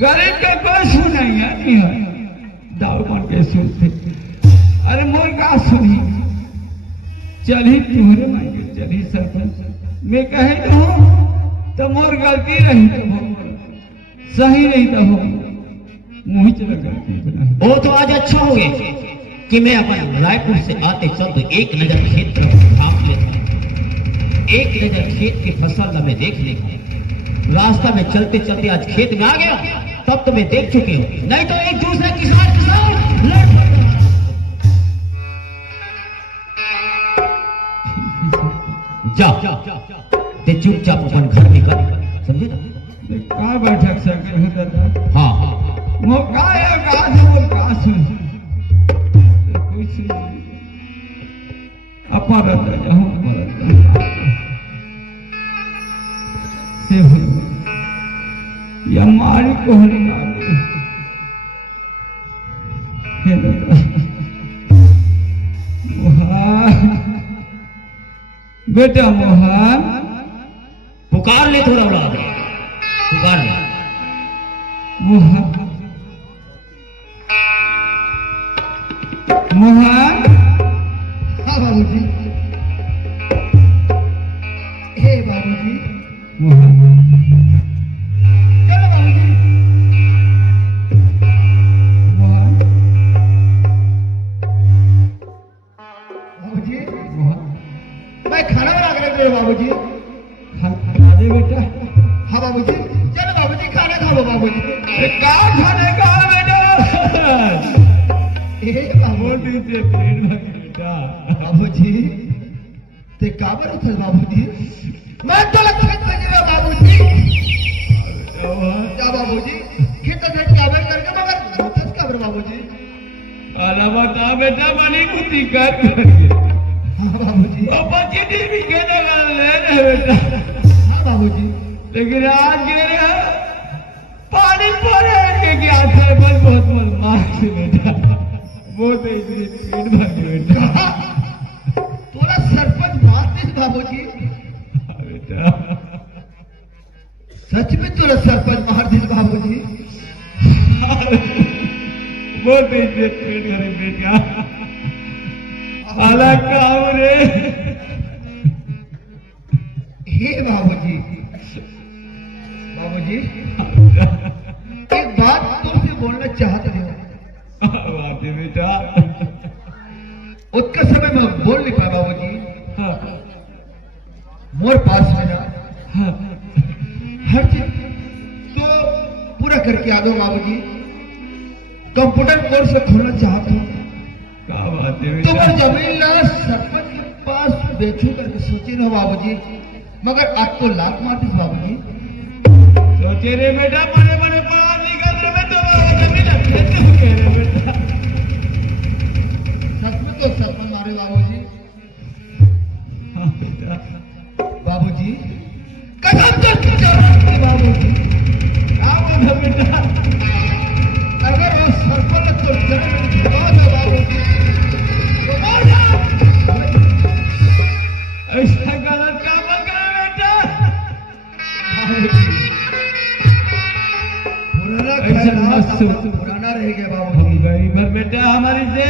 गरीब का कोई सुन नहीं है, दाऊ कौन के सुनते। अरे मोर का सुनी चली तुम्हारे मांगे चली सरपंच। मैं कहे तो मोर गलती रही तो सही नहीं तो हो मुझे चला गलती। वो तो आज अच्छा हो गया कि मैं अपन रायपुर से आते चलते एक नजर खेत पर ढांप लेता, एक नजर खेत की फसल मैं देख लेता। रास्ता में चलते चलते आज खेत में आ गया, तब तो मैं देख चुके हूं, नहीं तो एक दूसरे किसान लड़ जा ते चुपचाप अपन घर निकल, समझे ना? का बैठक सकल होता था। हाँ हाँ मौका या का सुन कुछ अपा रहता जहाँ या मारी कोहरी मोहन बेटा मोहन पुकार ले, थोड़ा औलाद पुकार ले। मोहन मोहन। हाँ बाबूजी। हे बाबूजी। मोहन चलो बाबूजी। मोहन बाबूजी मोहन मैं खाना बना कर रख रहे बाबूजी। खा दे बेटा। हाँ बाबूजी चलो बाबूजी खाना खाओ बाबूजी। का खाने का बेटा हे बाबूजी। से पेट भर बेटा। बाबूजी ते काबर उठल बाबूजी? मैं तो खेत में गया बाबूजी। जा बाबूजी खेत में काबर करके मगर उठस काबर बाबूजी? अला बता बेटा बनी कुती कर करके। हाँ बाबूजी। और बच्चे टीवी के लगा ले रहे बेटा। हाँ बाबूजी। लेकिन आज के पानी पड़े के क्या था बहुत मार से बेटा बहुत पेट भर बेटा। तोरा सरपंच मारते बाबूजी? बेटा सच में तोरा सरपंच मार दिल बाबूजी? बहुत पेट भरे बेटा। अलग काम रे। हे बाबूजी। बाबूजी एक बात तुमसे बोलना चाहता हूँ। बात है बेटा। उसका समय मैं बोल नहीं पाया बाबूजी। हाँ, मोर पास में ना हाँ, हर चीज तो पूरा करके आ दो बाबूजी। कंप्यूटर कोर्स खोलना चाहता हूँ क्या बात है तो बेटा। मैं जमीन ना सरपंच के पास बेचू करके सोचे ना बाबूजी, मगर आज तो लात मारती बाबूजी। सोचे रे बेटा बड़े बड़े बाहर निकल रहे बेटा जमीन खेत हो गए रे बेटा। सच में तो सरपंच मारे बाबूजी। हाँ बेटा। बाबूजी कसम तो जरूरत थी बाबूजी। क्या बोला बेटा। अगर वो सरपंच तो जरूर झुका था बाबूजी तो मर जा। ऐसा गलत काम कर बेटा। बाबूजी ऐसे मस्त पुराना रह गया बाबू। हम गई पर बेटा हमारी से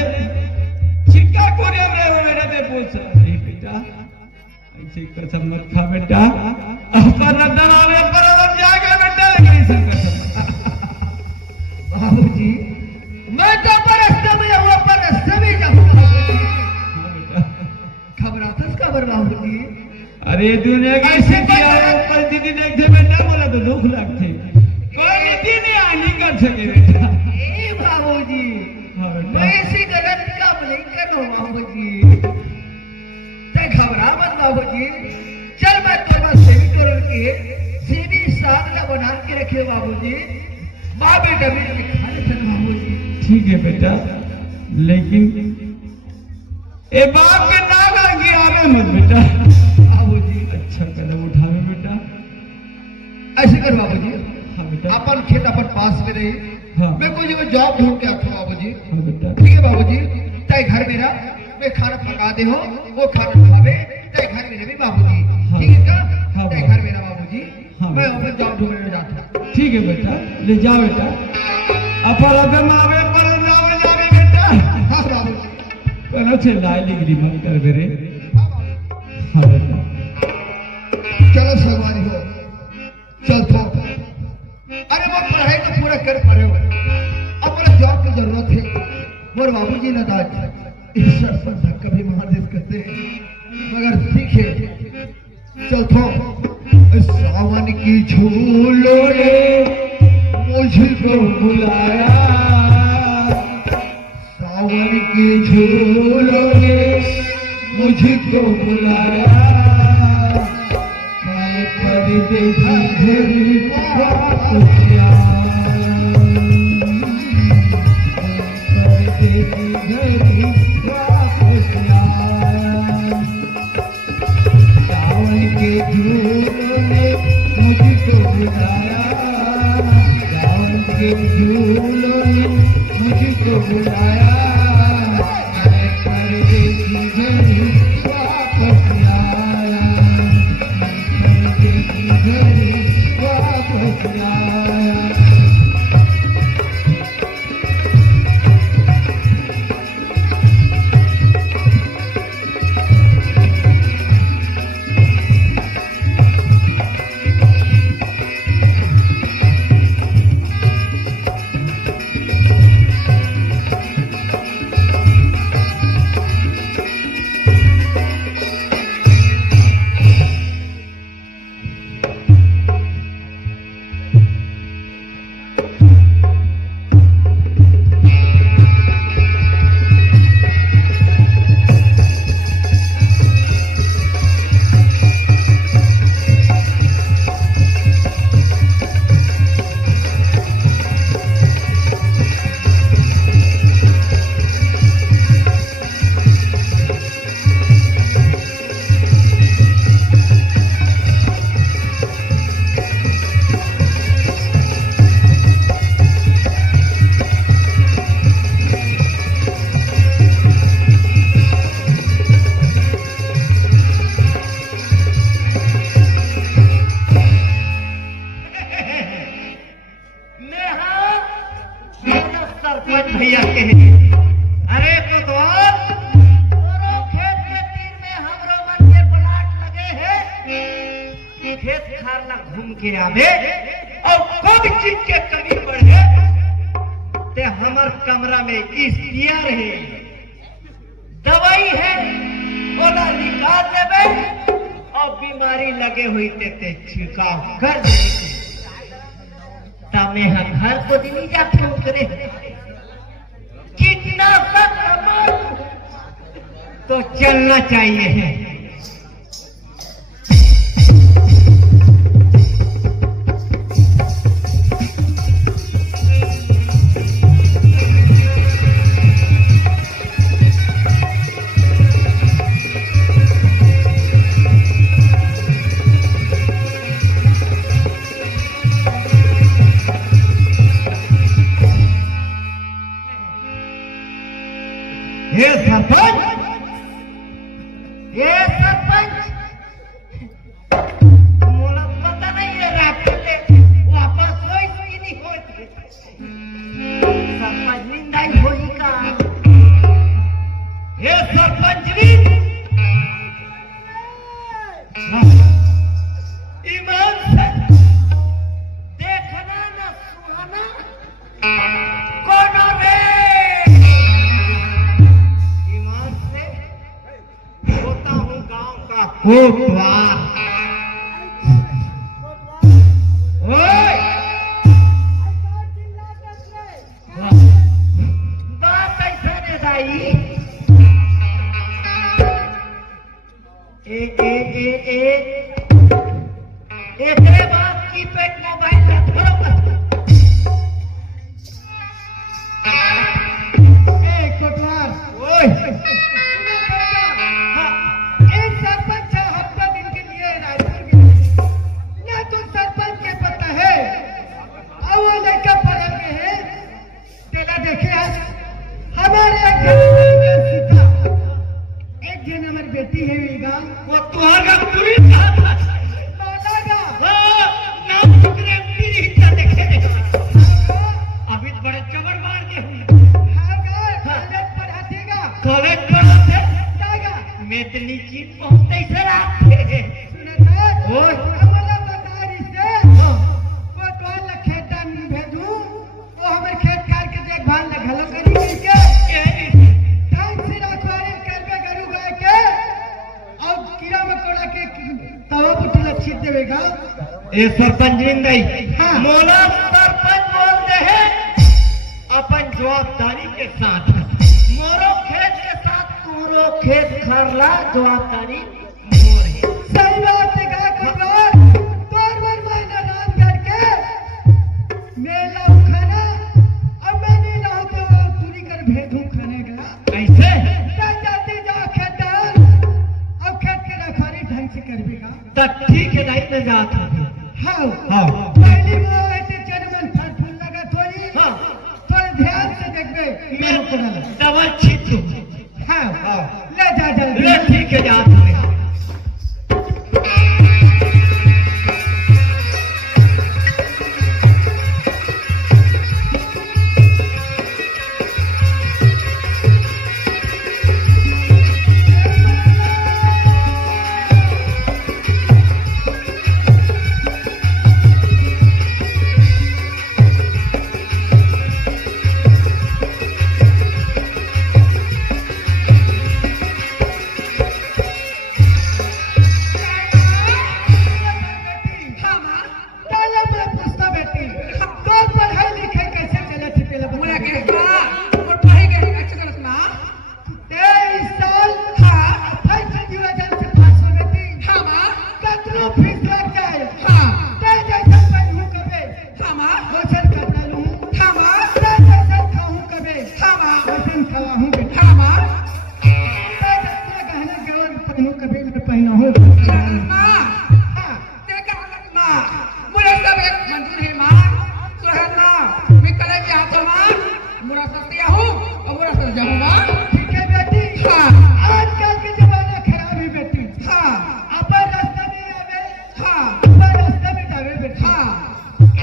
छिक्का कोरिया में हो मेरे पे पूछ नहीं बेटा ऐसे कसम मत खा बेटा पर रतन आवे पर अब जाएगा बेटा लेकिन ऐसे कसम बाबूजी मैं तो परस्ते में हुआ परस्ते में जाऊंगा। घबरातस खबर बाबूजी। अरे दुनिया की स्थिति आए पर दीदी देखते बेटा बोला तो दुख लगते कोई नीति नहीं आनी कर सके बेटा। ए बाबूजी हाँ बेटा। मैं ऐसी गलत काम नहीं कर रहा हूँ बाबूजी। ते घबरा मत बाबूजी। चल मैं तुम्हारा सेवी तोड़ के सेवी सागला बना के रखे बाबूजी। माँ बेटा मिल के खाने चल बाबूजी। ठीक है बेटा लेकिन ए बाप के नाग आगे आवे मत बेटा। बाबूजी अच्छा कदम उठावे बेटा। ऐसे कर बाबूजी हाँ बेटा। अपन खेत अपन पास में रही। हाँ। मैं कोई जगह जॉब ढूंढ के आता हूँ बाबूजी। हाँ बेटा। ठीक है बाबूजी तय घर मेरा मैं खाना पका दे हो वो खाना खावे तय घर मेरे भी बाबूजी। हाँ। ठीक है क्या हाँ तय बाबू। घर मेरा बाबूजी। हाँ मैं बाबू। अपन जॉब ढूंढने जाता हूँ। ठीक है बेटा ले जाओ बेटा। अपर अदम आवे पर जावे जावे बेटा। हाँ बाबूजी। पर अच्छे लाई डिग्री मत कर बेरे। हाँ बेटा। चलो सवारी हो चल तो। अरे वो पढ़ाई तो पूरा कर पड़े हो अपना जॉब की जरूरत है। मोर बाबूजी ना दाज इस सर पर धक्का भी महादेव करते हैं मगर ठीक है चल तो। सावन की झूलो ने मुझको बुलाया। सावन की झूलो ने मुझको बुलाया। काय परदेसी घर वापस परदेसी घर वापस सावन के झूलों ने मुझको बुलाया। सावन के झूलों ने मुझको बुलाया। मैं परदेसी घर वापस आया। परदेसी घर वापस आया। सरपंच भैया के अरे कोतवाल तोरो खेत के तीर में हमरो मन के प्लाट लगे हैं। खेत खार ला घूम के आवे और कब चीज के कमी बढ़े ते हमर कमरा में इस्तियार है दवाई है ओला निकाल देवे और बीमारी लगे हुई ते छिड़काव कर देवे। तमे हम घर को दिनी जा फोन करे कीटनाशक तो चलना चाहिए है। ये सरपंच मोला पता नहीं है रात वापस होई कि नहीं होई मजलिंदाई होई का ये सरपंच जी ईमान से देखना न सुहाना कौन रे ईमान से होता हूँ गांव का कोटवार ओए बात ऐसा रे दाई एकरे बाप की पेट मोबाइल ना धरो कोटवार ओए एक सरपंच हफ्ता दिन के लिए रायपुर गए ना तो सरपंच के पता है और वो लड़का पढ़ा के है तेरा देखे आज हमारे एक जन हमारी बेटी है ये गाँव वो तुहार का पूरी कहा था लौटागा नाम सुकरे मेरी हिस्सा देखे अभी तो बड़े चबर मार के हुए कॉलेज पढ़ातेगा कॉलेज पढ़ाते जाएगा मेतनी चीज पहुंचते ही सर आते सुनता और हमारा बतारी से कोटवार ला खेत में भेजू वो हमारे खेत खार के देखभाल ला घलो करी के ढंग से रखवारी करबे गरु गाय के और कीड़ा मकोड़ा के तवा बुटी लक्षित देवेगा ये सरपंच जिंदई हाँ। मोला सरपंच बोल दे है अपन जवाबदारी के साथ मोरो खेत के साथ तोरो खेत खरला जवाबदारी मोर है सही बात है का कोटवार तोर बर महीना रात करके मेला खाना अब मैं नहीं रहूं तो चोरी कर भेजूं खाने का ऐसे जाती जाओ खेत अब खेत के रखवाली ढंग से करबेगा तब ठीक है नहीं मैं जात हूँ हाँ हाँ पहली वो ऐसे चरमन फल फूल लगा थोड़ी हाँ थोड़ा ध्यान से देखबे मेरे को ना दवा छीट दूँ हाँ हाँ ले जा जल्दी ले ठीक है जात हूँ ताला में पूछता बेटी तो पढ़ाई लिखाई कैसे चले थी तेरे बोला के 23 साल फर्स्ट डिवीजन से पास हो बेटी कतनो फीस लग जाए ते जैसा पढ़ूं कबे होशन कपड़ा लूं ते जैसा खाऊं कबे होशन खवाऊं बेटी ते जैसा गहना गवर पहनूं कबे मैं पहना हूं ठीक है बेटी आजकल के जमाना खराब है बेटी अपन रास्ता में आवे अपन रास्ता में जावे बेटी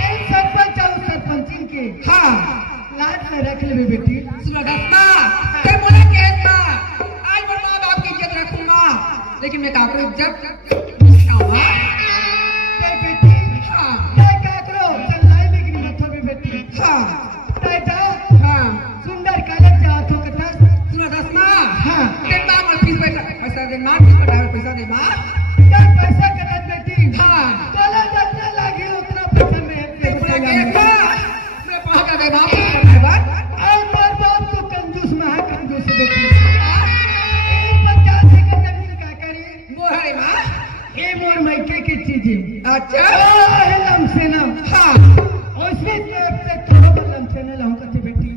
एक सरपंच और सरपंचिन के लाज में रख ले बेटी लेकिन मैं काकरो जब ते बेटी ते काकरो चलाई बिगड़ी मत हो बेटी ते जा सुंदर कॉलेज जाओ तो कथा हाँ ते पैसा कटत बेटी कॉलेज जितना लागी उतना पैसा में और मार बाप तो कंजूस महा कंजूस बेटी 50 का जमीन का करी ये मोर मायके की चीजें अच्छा है लमसेना उसमें से थोड़ा बहुत लमसेना लाऊं कथे बेटी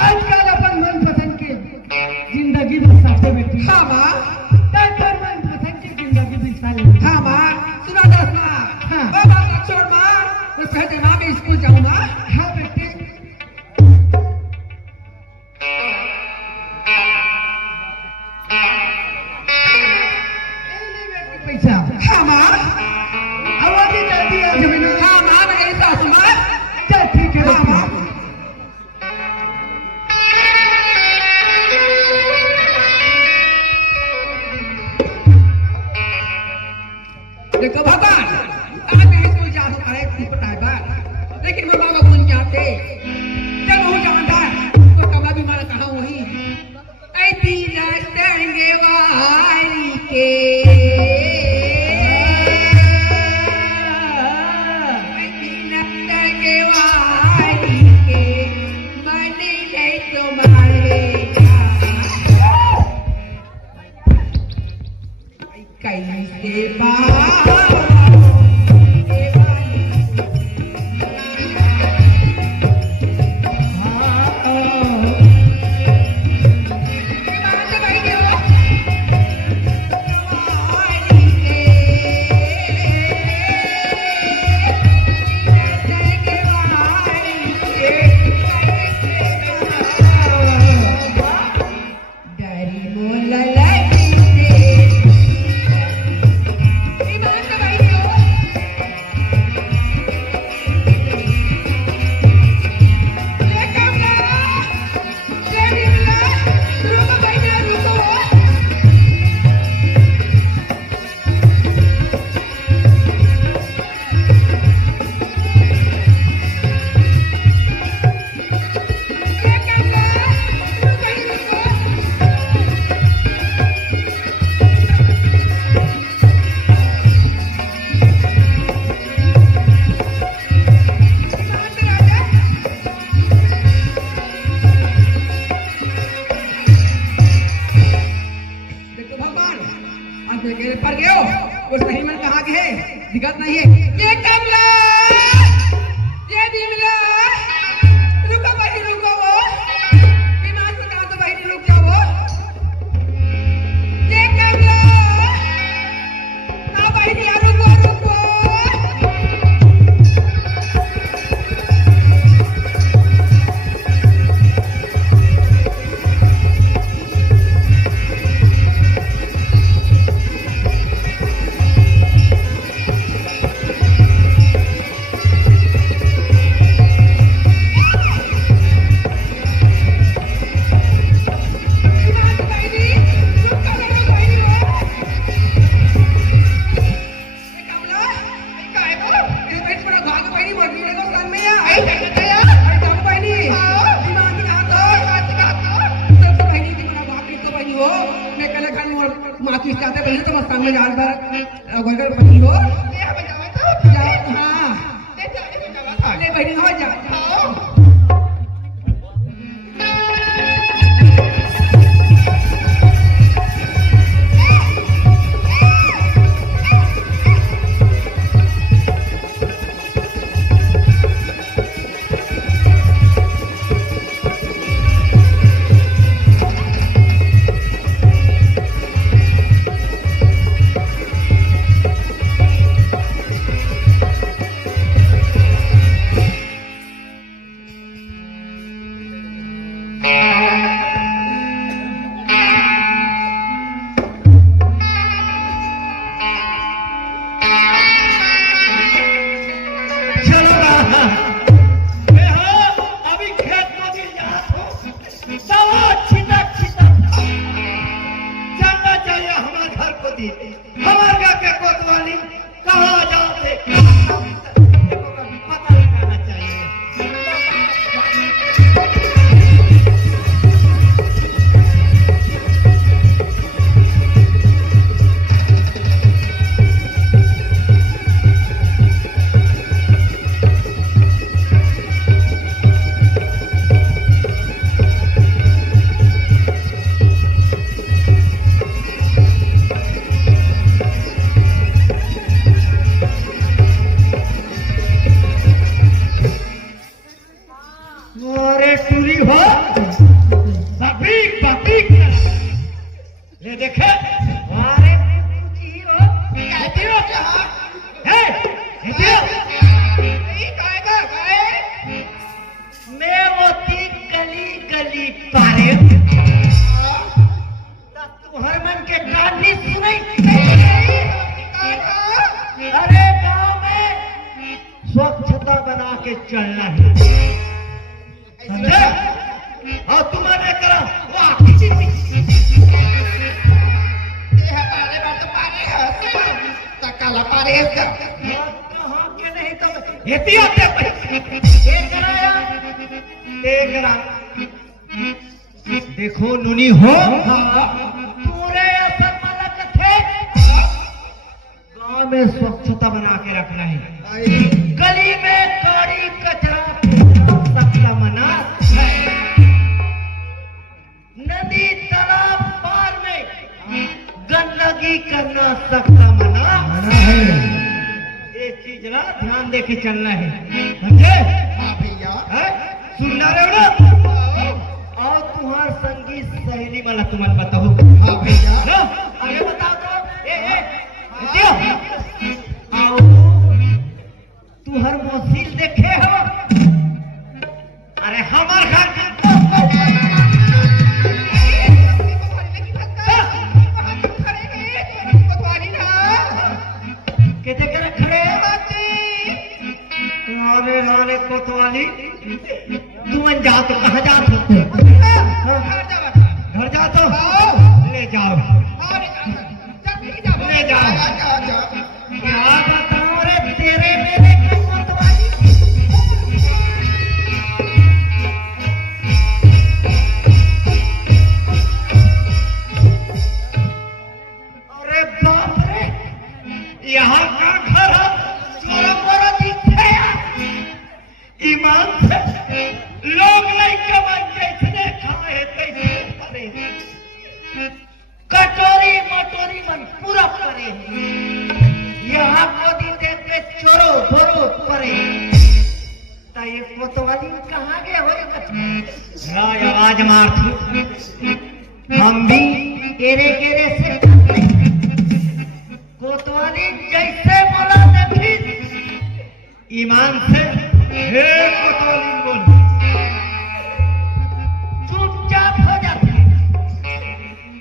आजकल अपन मन पसंद के जिंदगी में साथे बेटी तोर मन पसंद की जिंदगी बिता ले स्कूल जाऊंगा हाँ बेटी पैसा आवाज जल्दी आ जमीन चल ठीक है बेटी हमर बाबा गुन जाते जब हो जानता तो कमला भी मारा कहा वही ऐ तीन संगे वारी के ऐ तीन संगे वारी के मन ले तुम्हारे कैसे बात पर गयो वो सही में कहा के है दिक्कत नहीं है ये कमला ये बिमला रुको भाई रुको वो बीमार से कहा तो भाई रुक जाओ वो ये कमला ना भाई नहीं रुको रुको माची चाहते पहले तो मस्तान में जान पर अगर पति हो हाँ ले बहनी हो जा स्वच्छता बना के चलना है, समझे? और तुम्हारे करा काला पारे नहीं तो एक कराया एक करा। देखो नुनी हो पूरे असर मलक थे। गांव में स्वच्छता बना के रखना है। गली में कड़ी कचरा सबका मना है। नदी तालाब पार में गंदगी करना सबका मना है। ये चीज ना ध्यान देके चलना है, समझे? हाँ भैया। सुनना रहे हो ना? और तुम्हार संगीत सहेली वाला तुम्हारे बताओ। हाँ भैया। ना? आगे बताओ तो। दियो। आओ तू हर मौसील देखे हो? अरे हमार घर कहते करे खड़े अरे नारे कोतवाली तुम जाओ तो कहाँ जाओ? घर जाओ तो ले जाओ ले जाओ। क्या बताऊं रे तेरे मेरे को कोतवाली। अरे बाप रे यहाँ का घर है चोरा मोरा दिखे ईमान से लोग नहीं कमान जैसने खाए तैसे करे कटोरी मटोरी मन पूरा करे। यहाँ मोदी देख के चोरो भोरो करे ता ये कोतवाली कहाँ गए हो? राय आवाज मार हम भी एरे गेरे से कोतवाली जैसे बोला देखी ईमान से हे कोतवाली बोल चुपचाप हो जाते।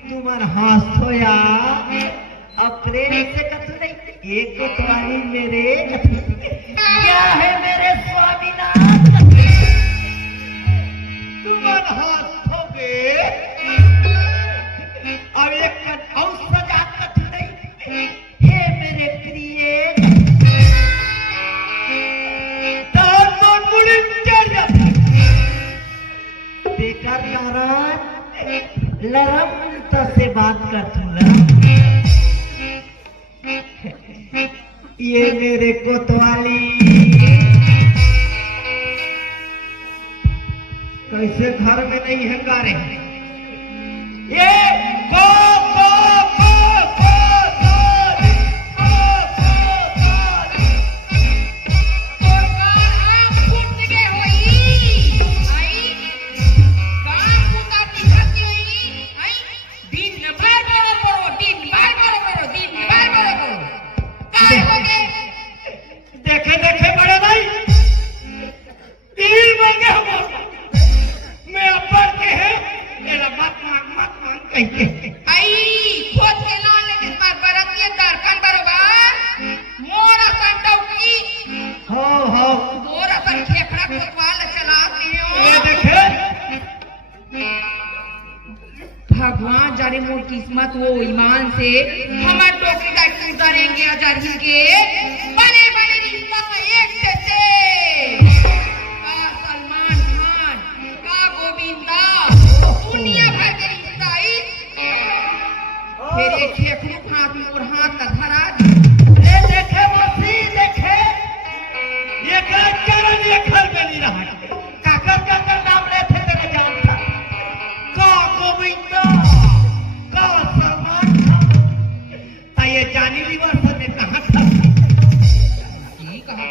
तुम्हारा हाथ होया अपने से कथू नहीं। एक कोतवाली मेरे क्या है मेरे स्वामीनाथ? तुम्हारा हाथ हो गए अब एक और सजा कथू नहीं। हे मेरे प्रिय बेकार लरम से बात कर ये मेरे कोतवाली कैसे घर में नहीं हंगारे ये को देखे देखे बड़े भाई तीन बन गए हम मैं अब्बर के है मेरा मत मांग कहिए खोज के ना लेकिन मार बरतिए दरकन बरोबर मोरा संटौकी हो मोरा पर खेखड़ा कोतवाल चलाते ये हो। देखे भगवान जाने मोर किस्मत वो ईमान से हमार टोकरी का उतारेंगे आजादी के बड़े बड़े रिश्ता एक से का सलमान खान का गोविंदा दुनिया भर के रिश्ता फिर एक खेखरू हाथ में और हाथ का धरा ये देखे मसी देखे ये चरण ये खल में नहीं रहा काकर नाम लेते तेरे जान था का गोविंदा का सलमान खान ये जानी दिवस में कहा था ये कहा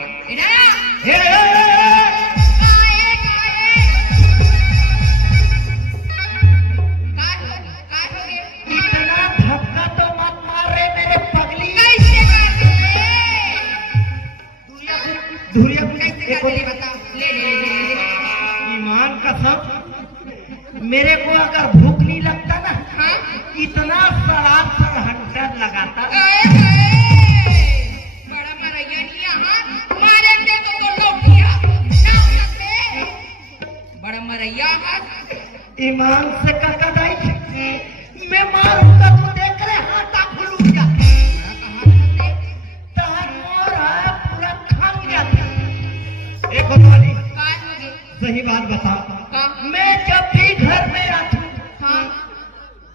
इतना धक्का तो मत मार रे मेरे पगली। धुरिया ईमान कसम मेरे को अगर भूख नहीं लगता ना इतना शराब पर हंटर लगाता बड़ा मरैया नहीं यहाँ मारे के तो लौटिया ना सकते बड़ा मरैया है ईमान से ककदाई मैं मारूंगा तो देख रहे हाथा खुलूं जा तहर मोर है पूरा खा गया एक होता सही बात बता। का मैं जब भी घर में आती हाँ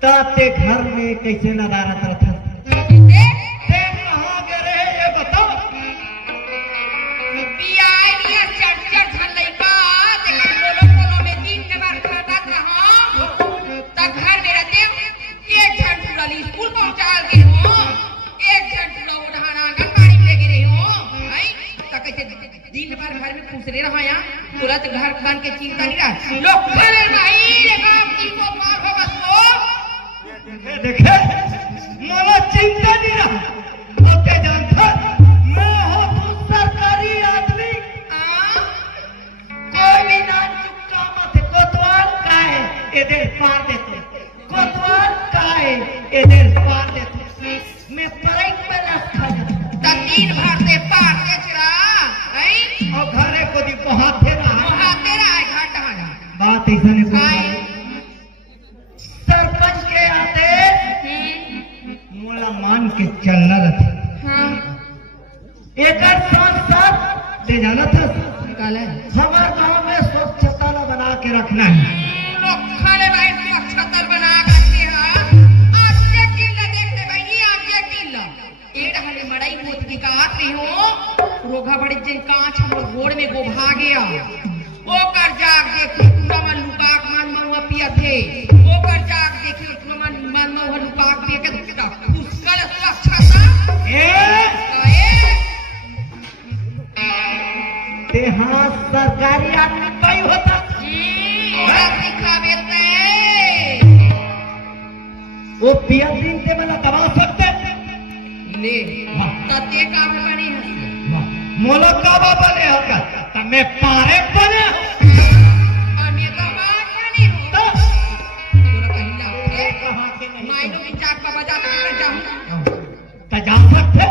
ताते घर में कैसे नदारत रहता ए कहाँ गए ये बताओ। पियाई चढ़ धन लइका देखा बोलो में दिन के बार खाता रहा तब घर में रहते एक झट रली स्कूल पहुंचा के हो एक झट उठाना आंगनबाड़ी में लेके रही हो भाई तक कैसे दिन भर घर में खुश रहा या तुरंत घर बन के चिंता नहीं रहा लोग घर नहीं लेगा की को मार हो बस को देखे मानो चिंता नहीं रहा और क्या जानता मैं हो तू सरकारी आदमी कोई भी ना चुपका मत कोतवाल का है ये दिल पार देते कोतवाल का है ये दिल पार देते मैं पढ़ाई पे रखा जाता दिन भर से पार के चरा हैं और घरे को दी पहुंचते रहा वहां तेरा है घाटा है बात ऐसा नहीं आए बोल सरपंच के आते मोला मान के चलना रहता हाँ एक साथ साथ ले जाना था निकाल है हमारे गांव में स्वच्छता बना के रखना है लोग खाने भाई स्वच्छता बना के रखते हैं आज ये किल्ला देखते भाई नहीं आज ये किल्ला एड़ हमें मड़ाई होत की काट रही हो रोगा बड़े जिन कांच हम घोड़ में गोभा गया ओ कर जाग देखी पूरा मन लुकाक मन महुआ पिया थे ओ कर जाग देखी पूरा मन महुआ लुकाक पिया के उसका स्वच्छता ए ते हाँ सरकारी आदमी पाई होता दिखावे ते वो पिया दिन से मला दबा सकते ले तते का बने हंसी मोला काबा बने हका तमे पारे बने मैं तो बात नहीं हो तोरा कहीं लागे कहाँ के नहीं मायनो में चाक का बजा कर जाऊं तो जा सकते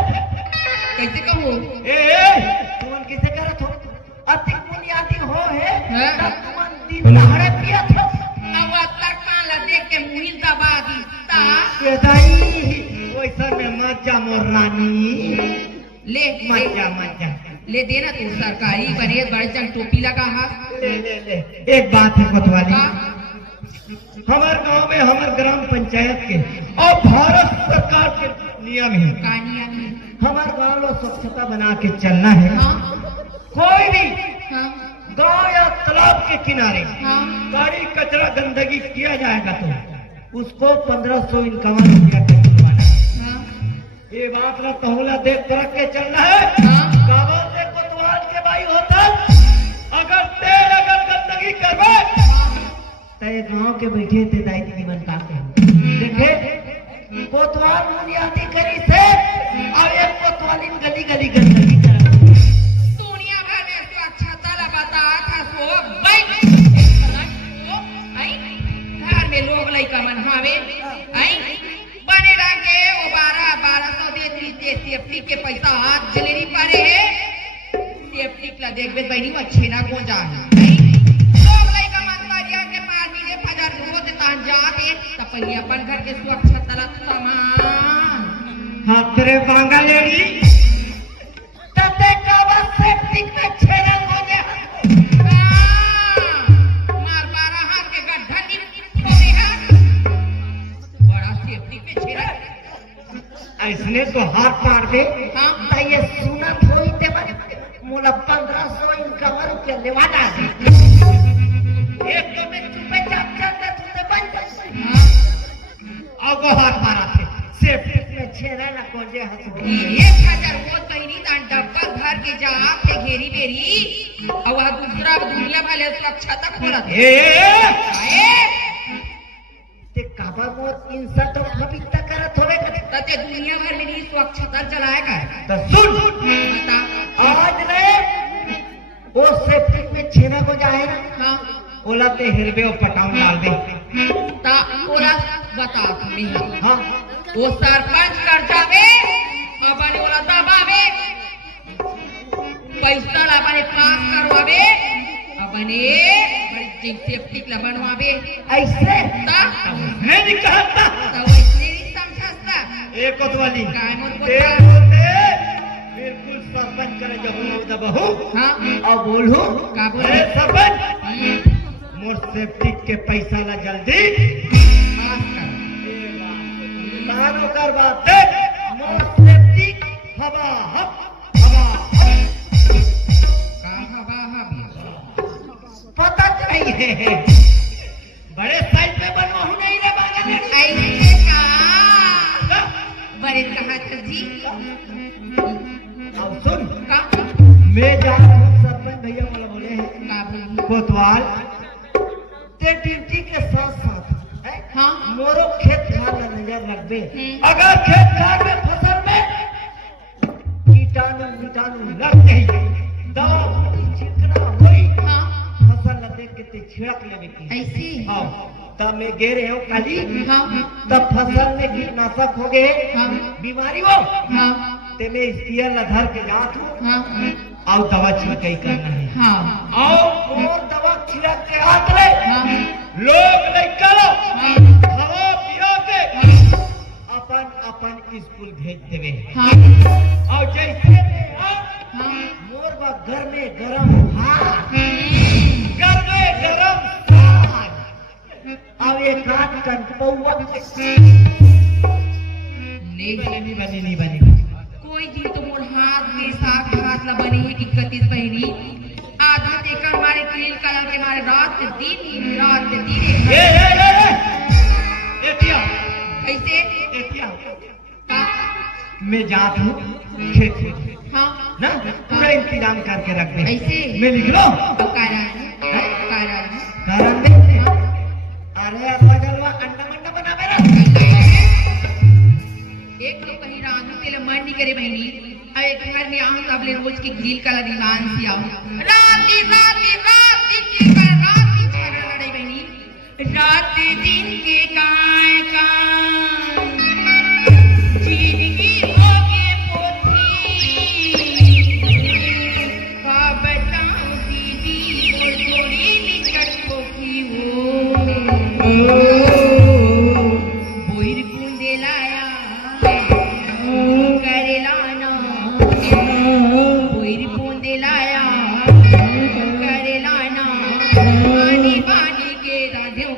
कैसे कहूं तुमन किसे करत हो अति बुनियादी हो है हैं? तब तुमन दिन दहाड़े पिया था अब तरकान ला देख के मुहिल दबा दी ता के दाई वैसा में मजा मोर रानी ले मजा मजा ले देना तू सरकारी बने बड़े चंग टोपी लगा हाथ ले एक बात है कोतवाली का हमारे गांव में हमारे ग्राम पंचायत के और भारत सरकार के नियम है कहानियां हमारे गांव में स्वच्छता बना के चलना है हाँ कोई भी हाँ गांव या तालाब के किनारे हाँ गाड़ी कचरा गंदगी किया जाएगा तो उसको 1500 इनकम रुपया का जुर्माना। हाँ ये बात ना तहुला देख परख के चलना है हाँ गाँव से कोतवाल के भाई होता अगर गंदगी करवे तो गांव के बैठे थे दायित्व जीवन का देखे कोतवाल बुनियादी करी से और एक कोतवाली गली गली गंदगी कर दुनिया भर में स्वच्छता लगाता था सो घर में लोग लइका मन हावे आई बने रंग के वो 1200 देती सेफ्टी के पैसा हाथ जलेरी पारे है सेफ्टी ला देखबे बहनी अच्छे ना को जा लोग लइका मन मारिया के पानी में फजर रोज तान जाके त पहले अपन घर के स्वच्छता ला सामान हाथ रे बांगा लेडी तते का बस सेफ्टी में छेड़ा हो गया मार 12 हाथ के गड्ढा निकले है बड़ा सेफ्टी पे छेड़ा ऐसने तो हाथ मार दे हाँ तो ये सुना थोड़ी ते मोला 1500 इनकम रुपया लेवाना है एक तो मैं चुपे चाप चलते तुमने बंद कर और वो हाथ मारा थे सेफ्टी में छेड़ा ना को जे हाथ 1000 वो कहीं तान डब्बा घर के जा के घेरी बेरी और वह दूसरा दुनिया भले स्वच्छता खोलत ए ते काबा मोर इंसल्ट और भविता करत होवे तते दुनिया भर में नहीं स्वच्छता चलाएगा तो सुन बता आज ने वो सेफ्टी में छेना को जाए ना हाँ ओला ते हिरबे और पटाम डाल दे ता पूरा बता तुम्हें हाँ वो सरपंच कर जावे अपने वाला दबावे पैसा अपने पास करवावे अपने बड़ी सेफ्टी ला बनवावे ऐसे ता मैं नहीं कहता तो वैसे नहीं समझता एक कोतवाली काय मन ते कोता बोलते बिल्कुल सरपंच करे जब दबहू हाँ और बोलू का बोले? अरे सरपंच मोर सेफ्टी के पैसा ला जल्दी मानो कर बात देख मोर सेफ्टी हवा हब पता नहीं है बड़े साइज पे बनो हूं नहीं रे बागा ऐसे का बड़े कहा था जी अब सुन का मैं जा रहा हूँ सरपंच भैया वाला बोले हैं का बोली कोतवाल ते ड्यूटी के साथ साथ है हाँ मोरो खेत खार में नजर रख दे अगर खेत खार में फसल में कीटाणु लग गई दवा छिड़कना हुई हाँ फसल न देख के ते छिड़क लेवे की ऐसे हाँ तब मैं गे रहे हो काली हाँ तब फसल में कीटनाशक हो गए हाँ बीमारी हो हाँ ते मैं स्पीयर ला धर के जात हूँ हाँ और दवा छिड़काई करना है हाँ और वो दवा छिड़क के हाथ रे हाँ लोग नहीं करो हाँ हवा पियो के अपन अपन स्कूल भेज देवे हाँ और जैसे में हाँ मोर बा घर में गरम भात घर में गरम साग अब एक हाथ कन पौवा नहीं बनी कोई जी तो मोर हाथ में साथ हाथ ला बने है कि कतिस बहनी आधा देखा हमारे क्लीन कलर के हमारे रात दिन एतिया कैसे का मैं जात हूँ खेत हाँ ना पूरा इंतजाम करके रख दे ऐसे मैं लिख लो कारण कारण दे अरे बगलवा अंडा मंडा बना मेरा एक लोग कहीं रात तेरे मन नहीं करे बहनी अब एक घर में आऊं तब ले रोज की ग्रिल का दीवान से आऊं रात की झगड़ा लड़ाई बहनी रात दिन के काय जिंदगी हो के पोथी का बताऊं दीदी और थोड़ी निकट को की हो बोइर कुंडे लाया करेलाना बोइर कुंडे लाया करेलाना पानी पानी के राधे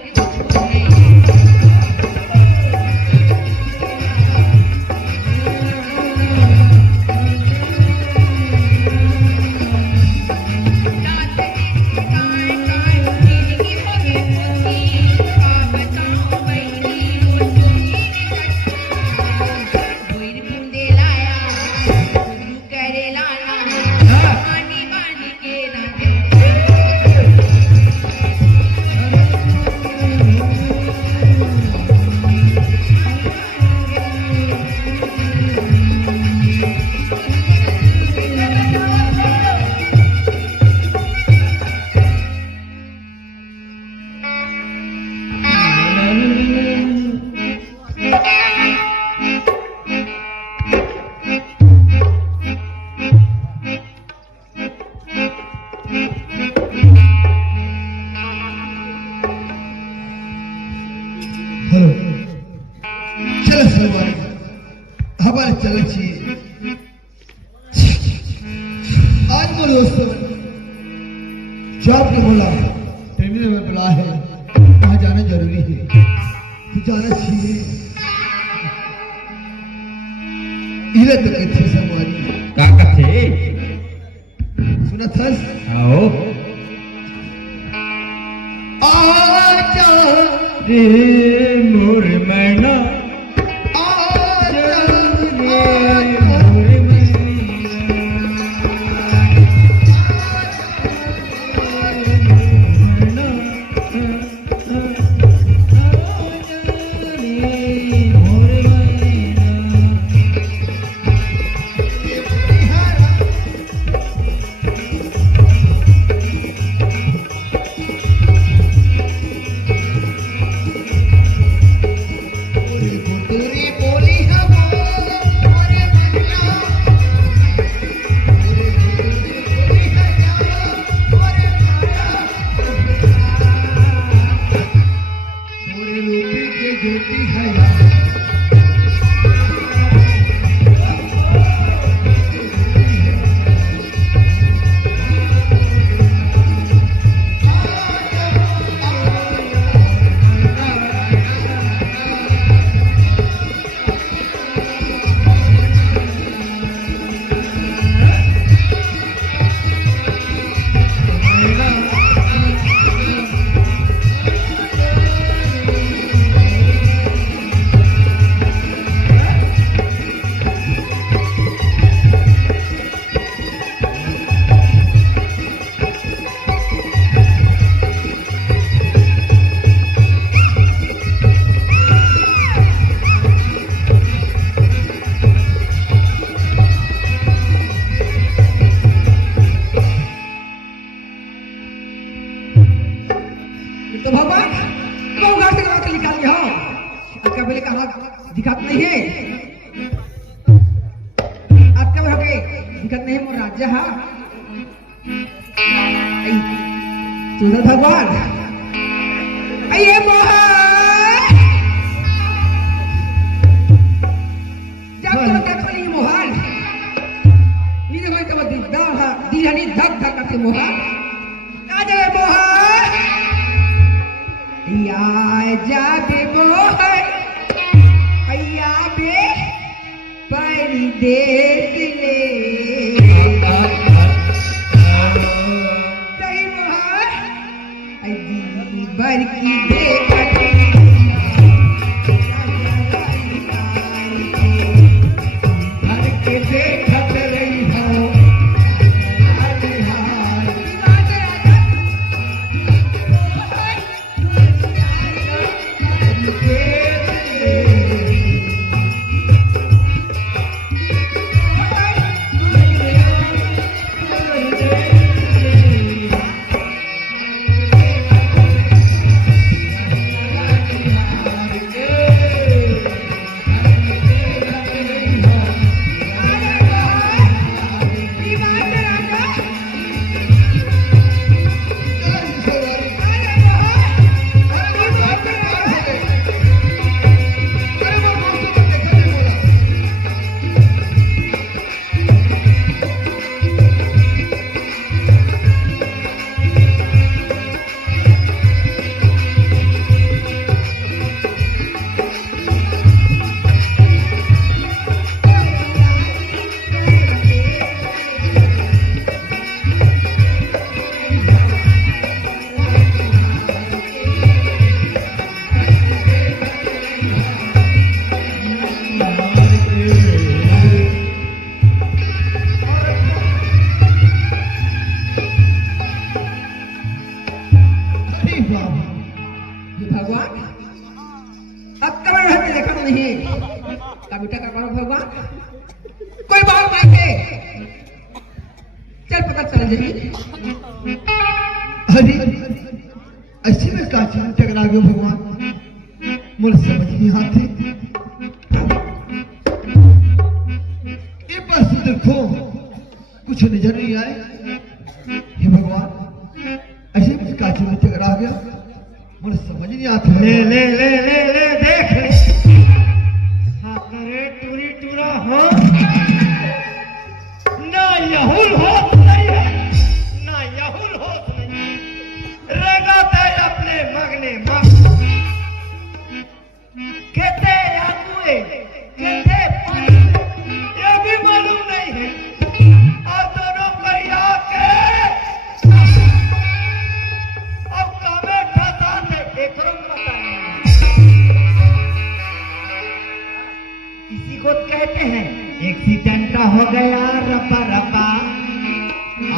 हेलो चलो सलवार हमारे चल चाहिए आज मोर दोस्तों जॉब के बोला टर्मिनल में बुला है वहाँ जाना जरूरी है तो जाना चाहिए इले तक अच्छी सवारी का कथे सुना थस आओ आजा रे मोर मैना आजा मोर तो भगवान वो घर से लगा के निकाल के हो आपका बोले कहा दिक्कत नहीं है आपका बोले दिक्कत नहीं है मोर राज्य हा सुंदर भगवान अये मोहन जब तक देखो मोहन नीचे कोई तब दिल धक धक करते मोहन आजा मोहन या जाबे मोहन अया बे परदेस ले सही मोहन अजी बर की देखत घर के देखत रही हो भगवान अब तब रहते देखा नहीं कविता का करो भगवान कोई बात नहीं है चल पता चल जाएगी अरे ऐसे में काची में टकरा गयो भगवान मुझे समझ नहीं आते ये बस देखो कुछ नजर नहीं आए हे भगवान ऐसे में काची में टकरा गया मुझे समझ नहीं आता ले ले ले ले ले देख हाँ करे टूरी टूरा हो ना यहुल होत नहीं है ना यहुल होत नहीं रगाता है अपने मगने मग कहते आगुए कहते पानी ये भी मालूम नहीं है और दोनों करिया के अब कामे ठसाते एकरम पता इसी को कहते हैं एक्सीडेंट हो गया रपा रपा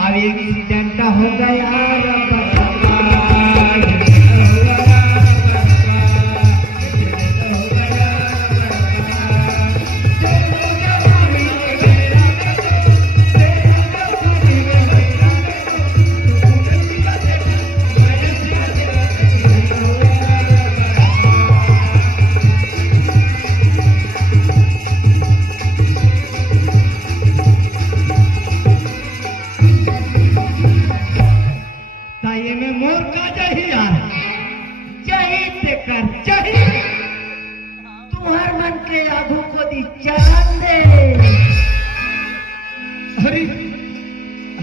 अब एक्सीडेंट हो गया रपा रपा मोर का जही यार जही ते कर जही तुम्हार मन के आगू को दी चरण दे अरे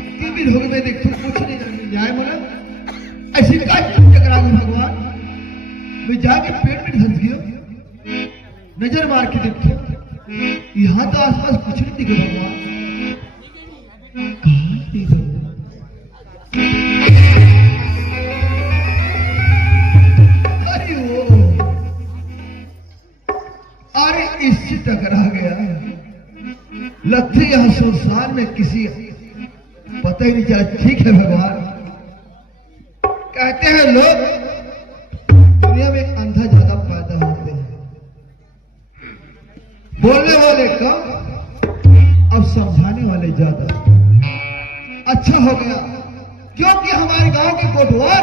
अक्की भी हो गए देख कुछ नहीं जाए बोला ऐसी काची में टकरा गयो भगवान मैं जाके पेड़ में धंस गयो नजर मार के देखो यहाँ तो आसपास कुछ नहीं दिखे भगवान कहाँ दिखे अरे इससे टकरा गया लगते यहाँ संसार में किसी पता ही नहीं चला ठीक है भगवान कहते हैं लोग दुनिया में अंधा ज्यादा पैदा होते हैं बोलने वाले कम अब समझाने वाले ज्यादा अच्छा हो गया क्योंकि हमारे गांव के कोटवार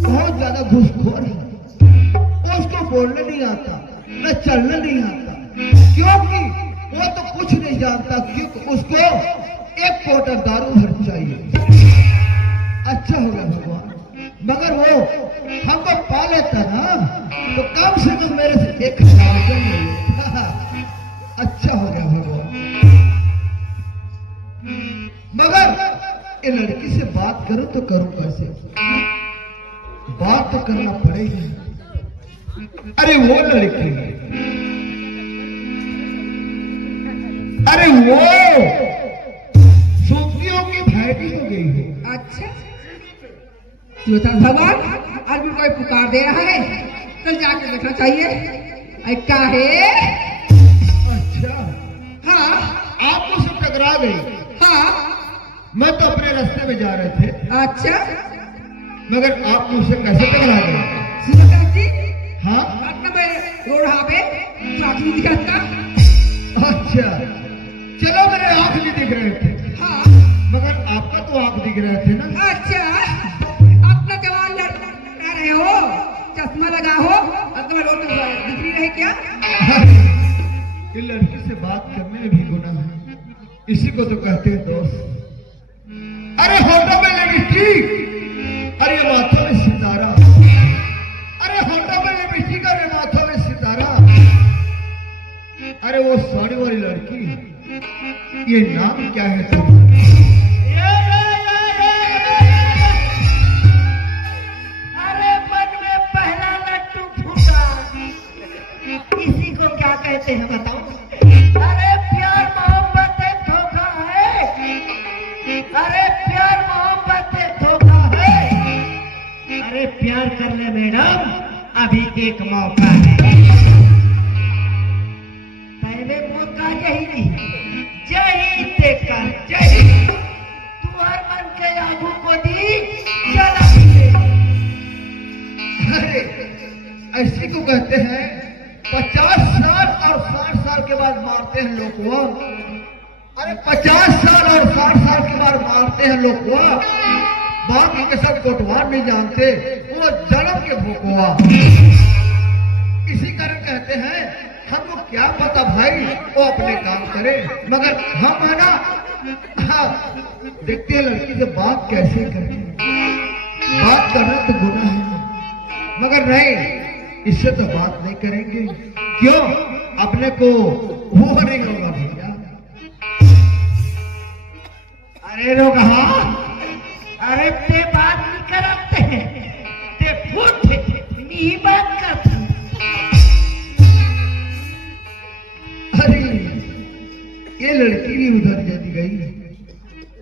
बहुत ज्यादा घुस लोटा दारू भर चाहिए। अच्छा होगा भगवान, मगर वो हमको पा लेता ना तो कम से कम मेरे से 1000 रुपये ले लेता। अच्छा हो गया भगवान। मगर ये लड़की से बात करूं तो करूं कैसे? बात तो करना पड़ेगी। अरे वो लड़की, अरे वो सूफियों की भैटी हो गई है। अच्छा भगवान आज भी कोई पुकार दे रहा है, कल जाके देखना चाहिए। क्या है? अच्छा हाँ आप मुझसे टकरा गई। हाँ। मैं तो अपने रास्ते में जा रहे थे, अच्छा मगर आप मुझसे कैसे टकरा गए? सुनकर जी हाँ अपना मैं रोड हाँ पे ट्रैफिक दिखाता। अच्छा चलो, मेरे आंख नहीं दिख रहे थे, हाँ मगर आपका तो आंख दिख रहे थे ना। अच्छा अपना जवान लड़का रहे हो, चश्मा लगा हो, अपना रोड दिख रही रहे क्या? ये लड़की से बात करने में भी गुनाह है, इसी को तो कहते हैं दोस्त। अरे होठों में लिपस्टिक, अरे माथों में सितारा, अरे होठों में लिपस्टिक, अरे माथों में सितारा। अरे वो साड़ी वाली लड़की, ये नाम क्या है तुम्हारा? अरे मन में पहला लड्डू फूटा, इसी को क्या कहते हैं बताओ? अरे प्यार मोहब्बत एक धोखा है, अरे प्यार मोहब्बत एक धोखा है। अरे प्यार कर ले मैडम, अभी एक मौका है। पहले मौका यही जही देकर जही तू हर मन के आगू को दी चला दे। अरे ऐसी को कहते हैं 50 साल और 60 साल के बाद मारते हैं लोग वो। अरे 50 साल और 60 साल के बाद मारते हैं लोग वो, बाकी के सब कोटवार नहीं जानते, वो जन्म के भोकुआ। इसी कारण कहते हैं हमको क्या पता भाई, वो अपने काम करे, मगर हम है ना, हाँ, देखते हैं लड़की से बात कैसे करें। बात करना तो गुनाह है, मगर नहीं, इससे तो बात नहीं करेंगे। क्यों? अपने को वो नहीं होगा भैया। अरे रोगा, अरे ते बात नहीं करते हैं, ते फुट नहीं बात करते। अरे ये लड़की भी उधर चली गई।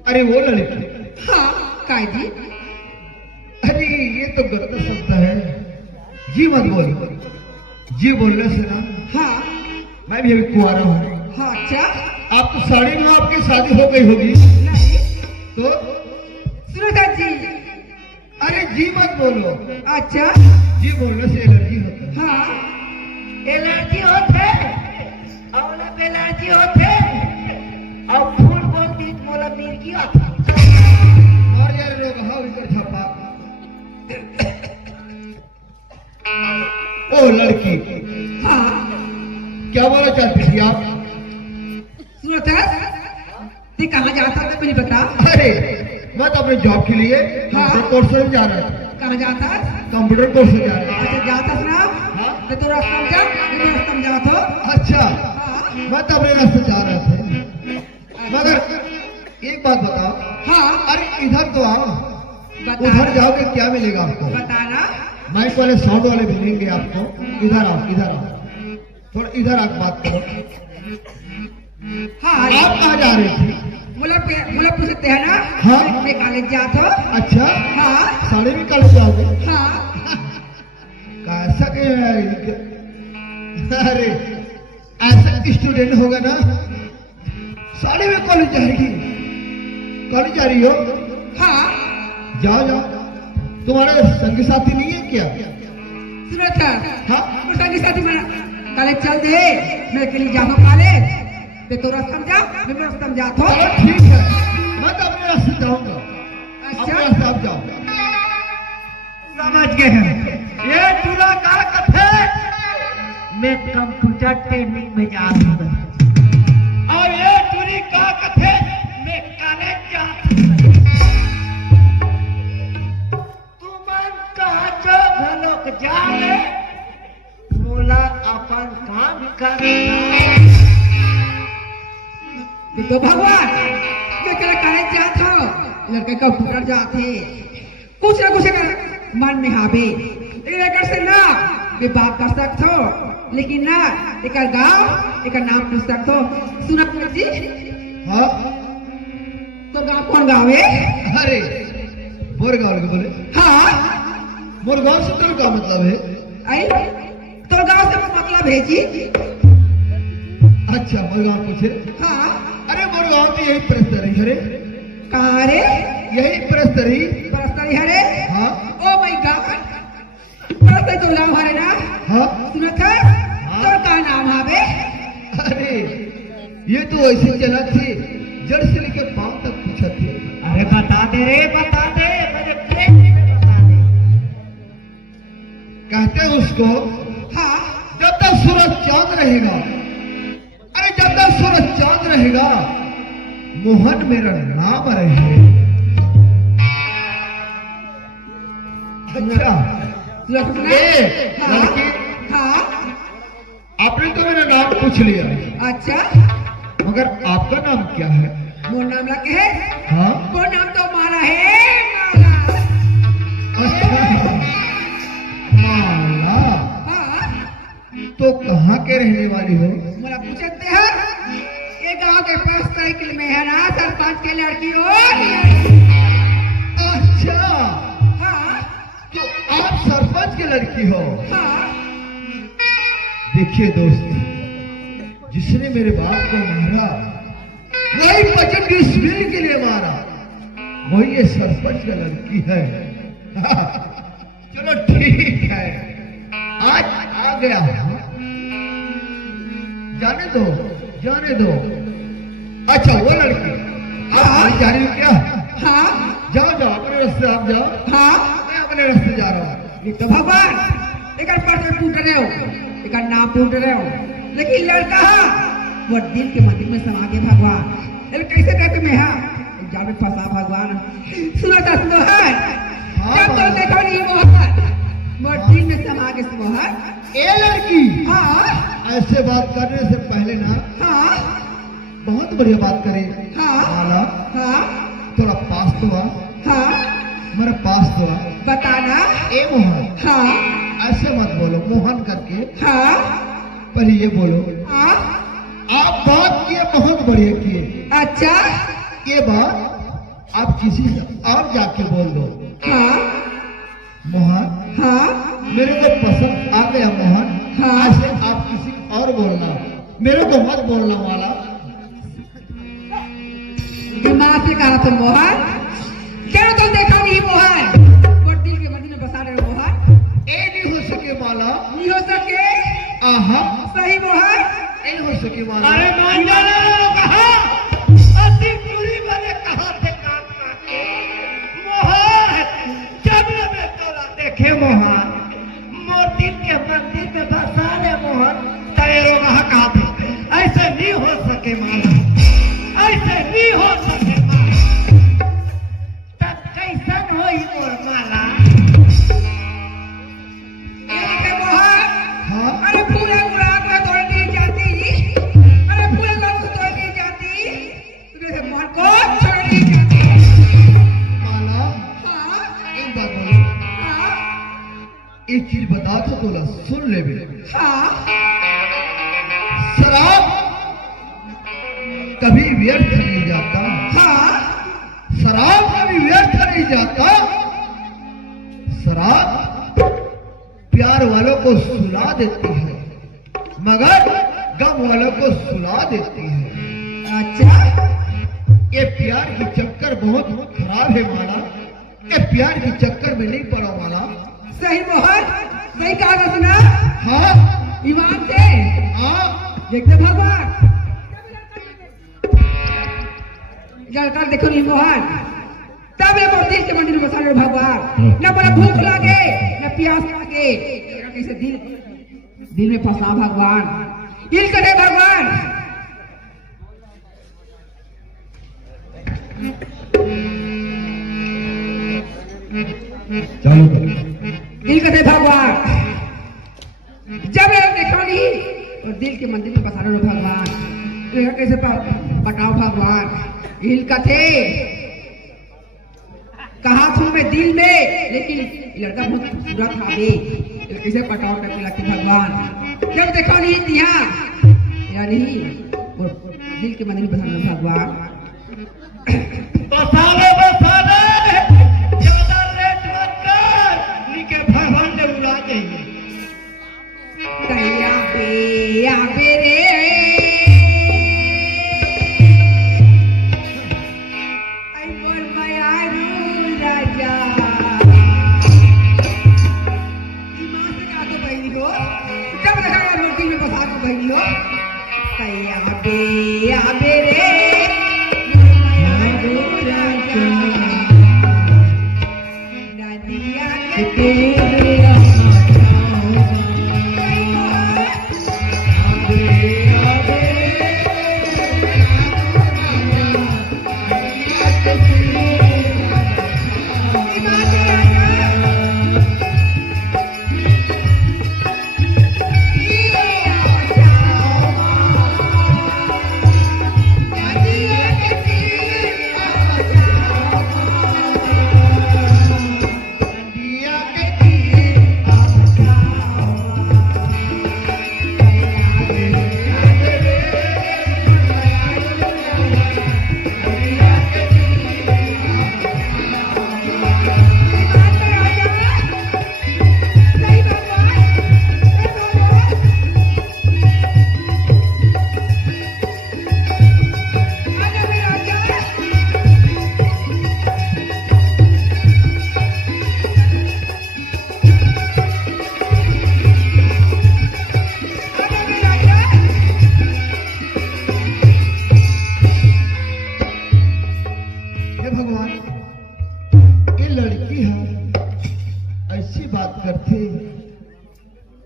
अरे वो लड़की, हाँ काय जी? अरे ये तो गलत शब्द है, जी मत बोलो। जी बोलने से ना, हाँ मैं भी अभी कुआरा हूँ। हाँ। अच्छा आप तो साड़ी में आपकी शादी हो गई होगी नहीं तो? सुनकर जी। अरे जी मत बोलो, अच्छा जी बोलने से एलर्जी होता है। हाँ एलर्जी होते और एलर्जी होते और फूल बोल दी मोला मिर्गी होता। और यार लोग हाँ इधर छापा। ओ लड़की, हाँ क्या बोला चाहती थी आप? सुनकर तू कहाँ जाता था मुझे बता। अरे मैं तो अपने जॉब के लिए हाँ। कोर्स में जा रहा था, कहाँ जाता? कंप्यूटर कोर्स में जा रहा था। अच्छा जाता ना? हाँ। तो तू रास्ता में जा, मैं रास्ता में जाता। अच्छा हाँ मैं तो अपने रास्ते जा रहा था, मगर एक बात बताओ। हाँ अरे इधर तो आओ, बता उधर जाओगे क्या मिलेगा आपको? बताना। माइक वाले साउंड वाले मिलेंगे आपको। इधर आओ, इधर आओ, थोड़ा इधर आके बात करो। हाँ आप कहाँ जा रहे थे? मुला पूछते हैं ना? हाँ। मैं कॉलेज जाता। अच्छा हाँ साड़ी भी कल जाओगे? हाँ कैसा के अरे ऐसा स्टूडेंट होगा ना, साड़ी में कॉलेज जाएगी? कॉलेज जा रही हो? हाँ जाओ जाओ, तुम्हारे संगी साथी नहीं है क्या? सुनो था हाँ उसका के साथ मेरा कॉलेज चल दे, मैं के लिए जाऊँ कॉलेज। ते तो रास्ता में जा, मैं रास्ता में जाता हूँ। चलो ठीक है, मैं तो अपने रास्ते जाऊंगा। अच्छा। अपने रास्ते आप जाओ। समझ गए हैं? ये चूल्हा का कथे मैं कंप्यूटर ट्रेनिंग में जा रहा हूँ और ये चूरी का कथे मैं कॉलेज जा रुक जाए, मोला अपन काम करना। तो भगवान मैं तेरा करे जात हो लड़के का फुकर जाते कुछ ना कुछ कर मन में हावे लेकिन एकर से ना मैं बात कर सकत हो लेकिन ना एकर गांव एकर नाम पूछ सकत हो सुना पुत्र जी हाँ तो गांव कौन गांव है अरे मोरगांव के बोले हाँ मोरगांव से तेरा क्या मतलब है आई तो गांव से मतलब है जी अच्छा मोरगांव पूछे हाँ अरे मोरगांव तो यही प्रस्तरी हरे कहाँ रे यही प्रस्तरी परस्तरी हरे हाँ ओ माय गॉड परस्तरी तो गांव हरे ना हाँ सुना था तो का नाम हावे अरे ये तो ऐसे चला थे जड़ से लेकर पांव तक पूछा थे अरे बता दे रे, बता दे, मेरे प्रेम में बता दे। कहते हैं उसको हाँ जब तक सूरज चांद रहेगा अरे जब तक सूरज चांद रहेगा मोहन मेरा नाम रहे अच्छा लड़की ए, हाँ लड़की हाँ आपने तो मेरा नाम पूछ लिया अच्छा मगर आपका नाम क्या है मोर नाम लगे है हाँ वो नाम तो माला है माला अच्छा माला हाँ तो कहाँ के रहने वाली हो मोला पूछते हैं ये गांव के पास साइकिल में है ना सरपंच के लड़की हो अच्छा हाँ तो आप सरपंच की लड़की हो हाँ देखिए दोस्त जिसने मेरे बाप को मारा वही 25 मिल के लिए मारा वही ये सरपंच का लड़की है चलो ठीक है आज आ गया जाने दो अच्छा वो लड़की आप जा रही हो क्या हाँ जाओ जाओ अपने रास्ते आप जाओ हाँ मैं अपने रास्ते जा रहा हूँ ये तो भगवान एक पर पूछ रहे हो एक नाम पूछ रहे हो लेकिन लड़का वो दिल के मंदिर में समा के भगवान अरे कैसे कहते मैं हाँ जाल में फंसा भगवान सुनो है जब तो देखो नहीं मोहन दिल में समा के मोहन ए लड़की हाँ ऐसे बात करने से पहले ना हाँ बहुत बढ़िया बात करे हाँ माला हाँ थोड़ा पास तो आ हाँ मेरे पास तो आ बताना ए मोहन हाँ ऐसे मत बोलो मोहन करके हाँ पर ये बोलो हाँ आप बात किए बहुत बढ़िया किए अच्छा ये बात आप किसी से और जाके बोल दो हाँ मोहन हाँ मेरे को पसंद आ गया मोहन हाँ। ऐसे आप किसी और बोलना मेरे को मत बोलना वाला दिमाग से कहा तुम मोहन क्या तुम देखा नहीं मोहन और दिल के मंदिर में बसा रहे हो मोहन ए नहीं हो सके माला नहीं हो सके आहा सही मोहन नहीं हो सके माला अरे मान जाने लो कहा अति पूरी मैंने कहा थे काम काटे मोहन जब मैं तोरा देखे मोहन मोर दिल के मंदिर में बसा ले मोहन तेरो कहा दे ऐसे नहीं हो सके माला ऐसे नहीं हो सके माला तब कैसन होई मोर माला मोहन हाँ अरे पूरे गुलाब में तोड़ दी जाती अरे पूरे लोग को तोड़ दी जाती तुझे मन को छोड़ दी जाती माला हाँ एक बात बोलो हाँ एक चीज बता तो तोला सुन ले बे हाँ शराब कभी व्यर्थ नहीं जाता हाँ शराब कभी व्यर्थ नहीं जाता शराब प्यार वालों को सुला देती है मगर गम वालों को सुला देती है अच्छा ये प्यार की चक्कर बहुत खराब है माला ये प्यार की चक्कर में नहीं पड़ा माला सही मोहन सही कहा था सुना हाँ ईमान से हाँ देखते भगवान जलकर देखो नहीं मोहन तब ये मंदिर के मंदिर में बसा रहे हो भगवान न बड़ा भूख लगे न प्यास लगे कैसे दिल में फंसा भगवान इल करे भगवान चालू कर दिल कहते भगवान जब देखो नहीं तो दिल के मंदिर में बसा लो भगवान कैसे पटाओ भगवान दिल कहते कहा थू मैं दिल में लेकिन लड़का बहुत खूबसूरत था दे कैसे पटाओ करके लगती भगवान जब देखो नहीं यहाँ या नहीं दिल के मंदिर में बसा लो भगवान बसा ले ज्यादा लेट मत कर निके भगवान ने उड़ा जाइए कया बे रे आई बोल माया राजा ईमान से कहा तो बहनी हो जब देखा रोटी में बसा तो बहनी हो कया बे रे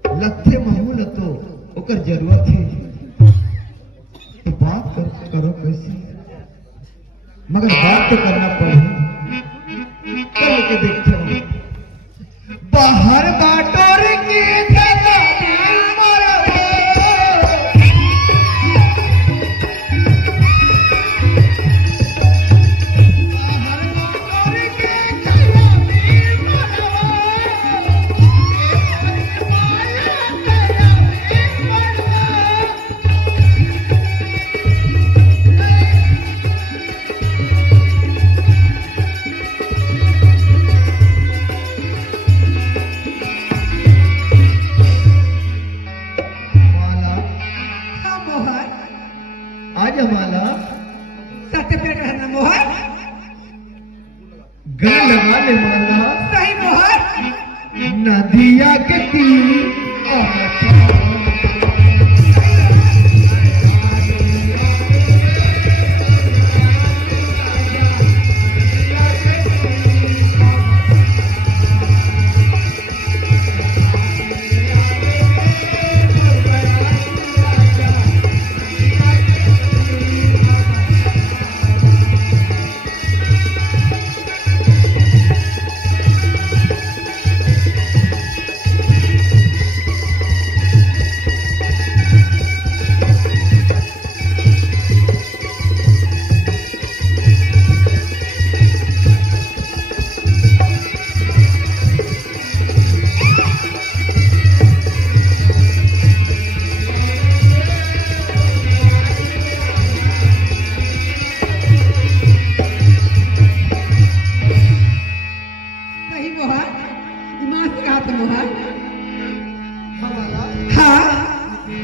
लथे महू न तो ओकर जरूरत है तो बात करो कैसे मगर बात तो करना पड़े चल के देखते हो बाहर बाटोर के सही मोहर नदिया के तीर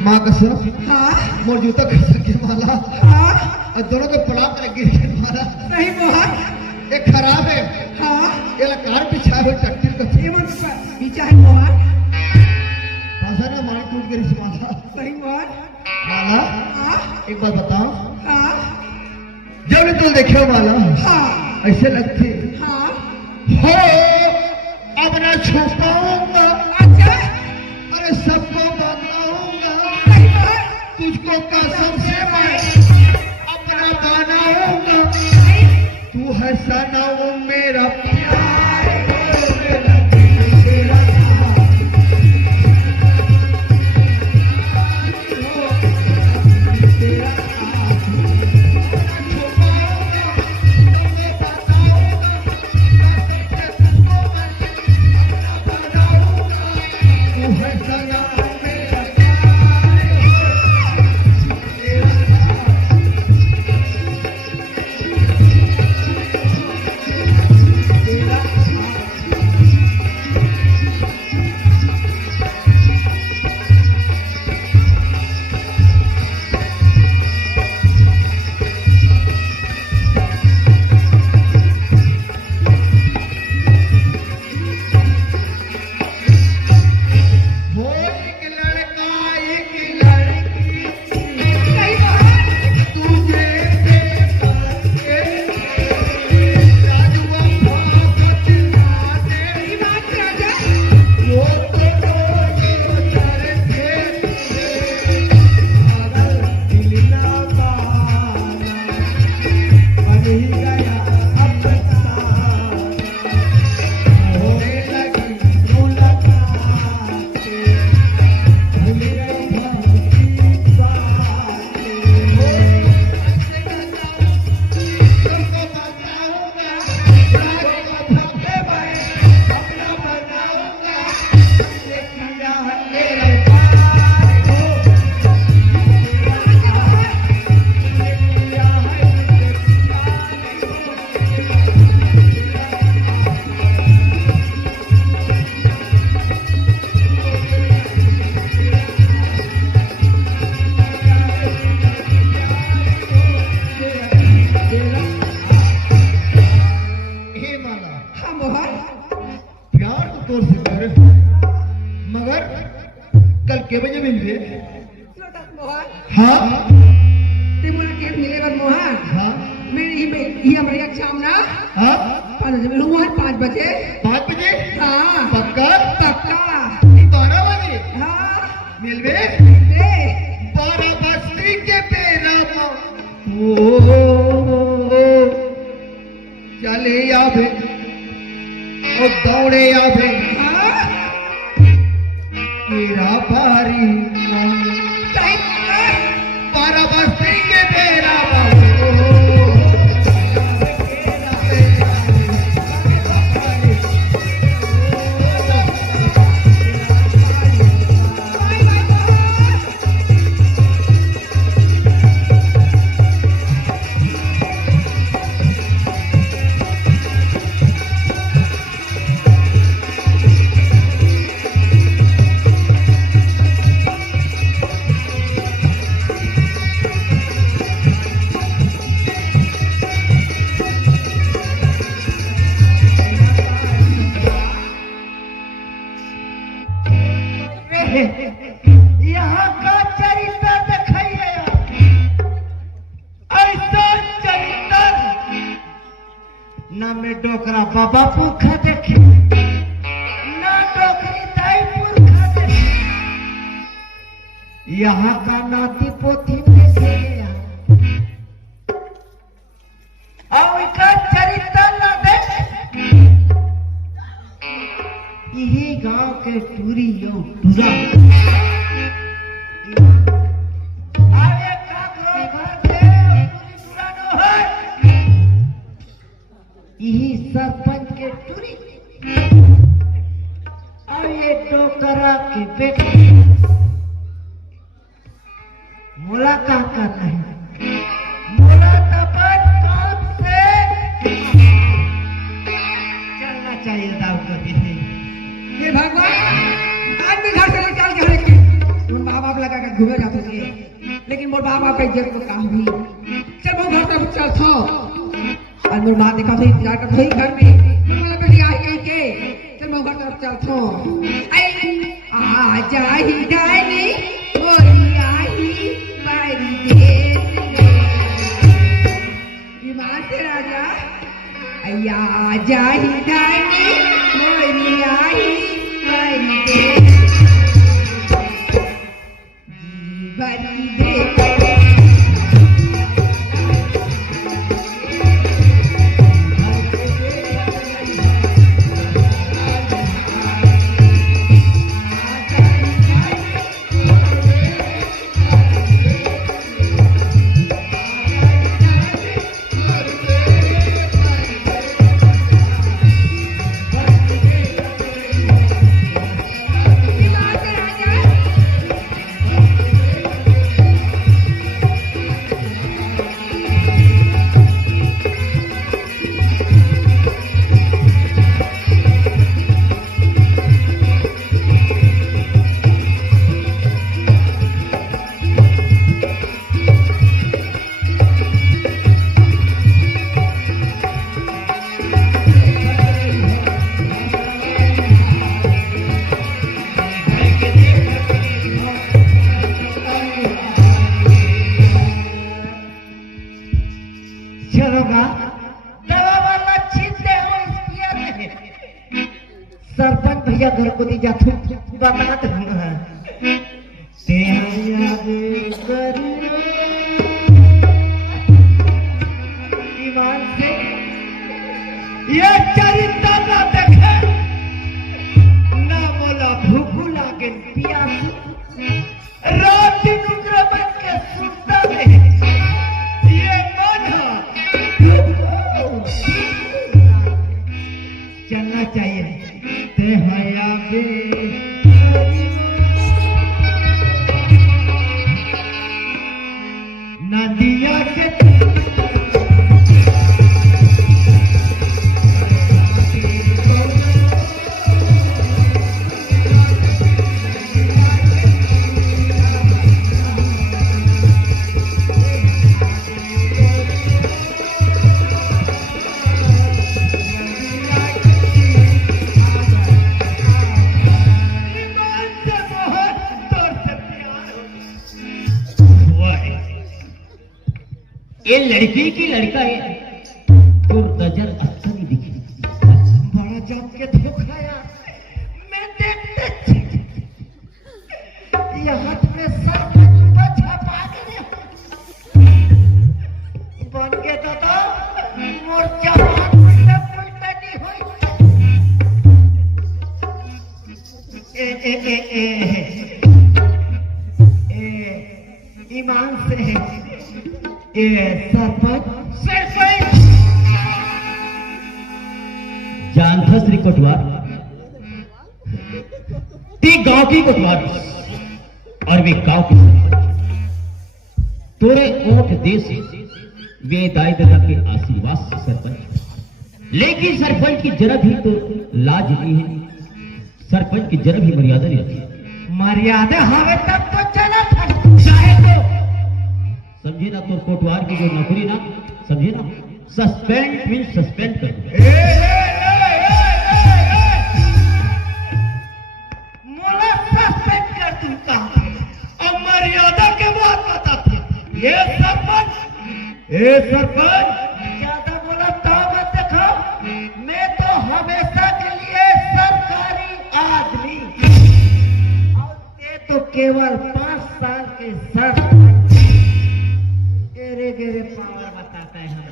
माँ कसम मोर जूता खसक के माला और दोनों के पड़ाव में गिर के माला सही मोहर एक खराब है ये कार पिछा है टट्टी का जीवन पीछा है मोहर भाषा ने मारी टूट गई इस माला सही मोहर माला एक बात बताओ जब ने तुम देखे हो माला ऐसे लगते हो अब न छुपाऊंगा अरे सबको बताऊंगा तुझको कसम से मैं अपना बनाऊंगा तू है सनम मेरा प्यार तोर से कर मगर कल के बजे मिलबे मोहन हाँ ते मोला के मिलेगा मोहन हाँ मैं ही हमारे एग्जाम ना हाँ 5 बजे मिलूंगा 5 बजे 5 बजे हाँ पक्का पक्का 12 बजे हाँ मिलबे ले 12 बस्ती के बेरा चले आवे और दौड़े आवे हाँ तेरा बारी सही 12 बस्ती के बेरा यहाँ का चरित्र दिखाइए ऐसा चरित्र ना में डोकरा बाबा पुरखा देखे ना डोकरी दाई पुरखा देखे यहाँ का नाती पोथी देखे और का चरित्र ना देखे यही गांव के टूरी यो टूरा आवे काकरो घर से टूरी टूरा न है यही सरपंच के टूरी और ये डोकरा के बेटे मोला का करना है मोला तपन काम से चलना चाहिए दाव कभी ये भगवान आज भी घर से निकाल के हरे के उन माँ बाप लगा कर घूमे जाते थे लेकिन मोर माँ बाप का इज्जत को कहा हुई चल वो घर तक चल थो और मोर माँ देखा तो इंतजार कर थी घर में मोर वाला बेटी आई गई के चल वो घर तरफ चल थो आ जाही डाली मोरी आई बारी दे विमान से राजा अया जाही डाली मोरी आई बारी दे बारी दे सरपंच भैया घर को दी जातू बात ईमान से ये चरित्र ना देखे ना मोला भूख लागे प्यास रात दिन उग्र बन के सुनता रहे ये मन चलना चाहिए ते हया बे नदिया के ये लड़की की लड़का है तो नजर अच्छा नहीं दिखे। बड़ा जम के धोखा यार। मैं देखते ये हाथ में सर पर छपा दे बन के तो मोर जवान उल्टा पुल्टा नहीं हुई। ईमान से ये सरपंच जानता श्री कोटवार ती गांव की कोटवार और वे गांव की तोरे ओट देश वे दायित्वता के आशीर्वाद से सरपंच। लेकिन सरपंच की जरा भी तो लाज नहीं है, सरपंच की जरा भी मर्यादा नहीं होती। मर्यादा हमें तब तो चला था चाहे तो समझे ना, तो कोटवार की जो नौकरी ना समझे ना, सस्पेंड मीन सस्पेंड कर दो। मोला सस्पेंड कर दूंगा। अब मर्यादा के बाद बताते ये सरपंच ज्यादा बोला तो मत देखो। मैं तो हमेशा के लिए सरकारी आदमी और ये तो केवल 5 साल के सरपंच तेरे गेरे पावर बताते हैं।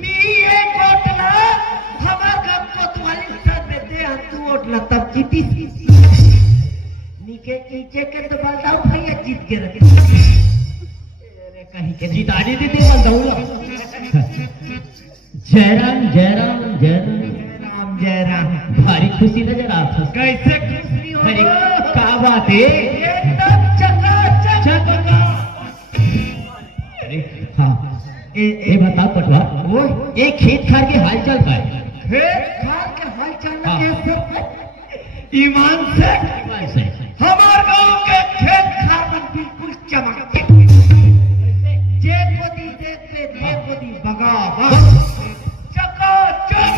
मी ये कोटला हमार का कोतवाली सर में दे हम तू ओटला तब जीती नीचे नीचे के तो बलदाऊ भैया जीत के रखे कहीं के जिताने दे तो बंदौला। जयराम जयराम जयराम जय राम भारी खुशी नजर आता। कैसे खुशी हो अरे क्या बात है। एकदम चकाचक अरे हाँ ये बता पटवा वो ये खेत खार के हाल चाल का है। खेत खार के हाल चाल हाँ। ये सब ईमान से ईमान से हमार गांव के खेत खार में बिल्कुल चमकते जे कोदी देखते जे कोदी बगावत चकाचक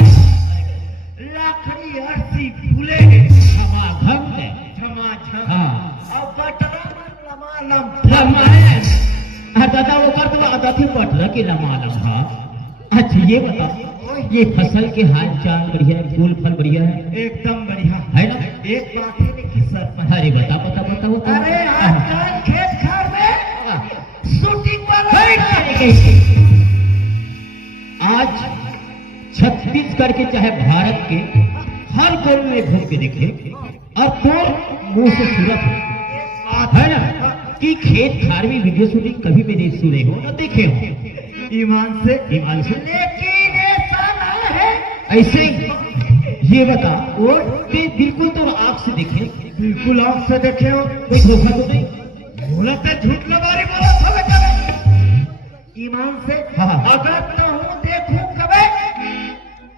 लाखड़ी हरसी फूले समागम है। झमाझम हाँ अब बटरा लमालम रामायण दादा वो कर तो आधा थी पटरा के लमालम। हाँ अच्छा ये बता ये फसल के हाल चाल बढ़िया है, फूल फल बढ़िया है एकदम बढ़िया है ना। एक बात है नहीं कि सरपंच अरे बता बता बता वो अरे आजकल खेत खार में शूटिंग वाला आज छत्तीसगढ़ के चाहे भारत के हर कोने में घूम के देखे और तो मुंह से सूरत है ना कि खेत खार में वीडियो शूटिंग कभी भी नहीं सुने हो ना देखे हो। ईमान से लेकिन ऐसा ना है ऐसे ये बता वो बिल्कुल तो आंख से देखे, बिल्कुल आंख से देखे हो कोई धोखा तो नहीं बोला तो झूठ लबारी बोला था बेटा ईमान से। हाँ। अगर तो हूँ देखूं कबे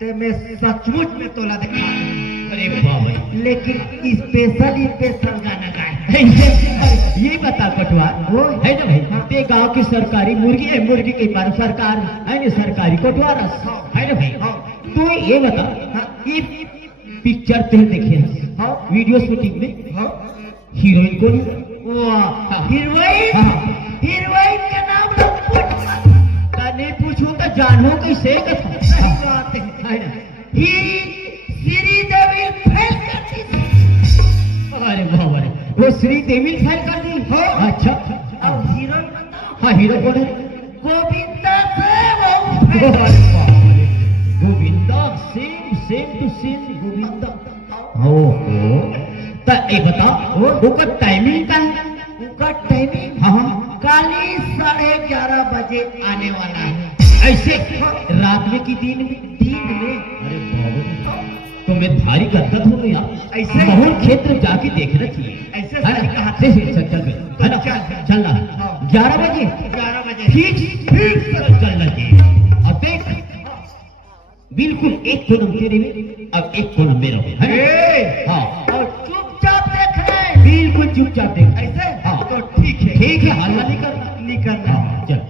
ते मैं सचमुच में तोला दिखा दूं। अरे बाबा लेकिन स्पेशल गाना गाए ये बता कटवा वो है ना भाई ते गांव की सरकारी मुर्गी है, मुर्गी के पार सरकार है ना सरकारी कटवा रस है ना भाई। तो ये बता ये पिक्चर ते देखे हाँ वीडियो शूटिंग में हाँ हीरोइन कौन हीरोइन के नाम नहीं पूछूं तो जानो कैसे कथा है ना ही श्री देवी फेल करती थी। अरे बाबा रे वो श्री देवी फेल कर दी। हाँ अच्छा अब हीरोइन बताओ हाँ हीरो कौन है। गोविंदा से वो फेल अरे बाप रे, Govinda same to same Govinda. हो तो ये बता वो का टाइमिंग का है। उनका टाइमिंग हाँ हाँ काली 11:30 बजे आने वाला है। ऐसे रात में की दिन में अरे बाबा तो मैं भारी गदगद हो गया। ऐसे बहुत क्षेत्र जाके देखना चाहिए ऐसे है सही ना? कहा। चल है ना चलना 11 बजे 11 बजे ठीक चलना चाहिए। अब देख बिल्कुल एक कोनम तेरे में अब एक कोनम मेरा है ना? हाँ और चुपचाप देख रहे बिल्कुल चुपचाप देख ऐसे हाँ तो ठीक है हल्ला नहीं करना हाँ चल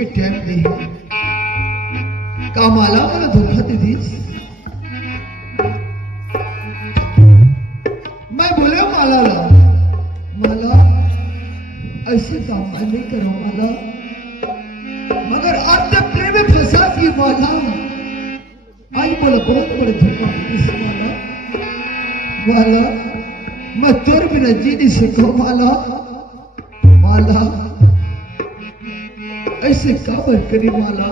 के टाइम दे का माला मला धोखा दे दीस मैं बोले माला ला माला ऐसे काम मैं नहीं करो माला मगर आप जब प्रेम में फंसा दी माला आज बोला बहुत बड़े धोखा दे माला माला मैं तोर बिना जी नहीं सकूं माला माला ऐसे काबर करी माला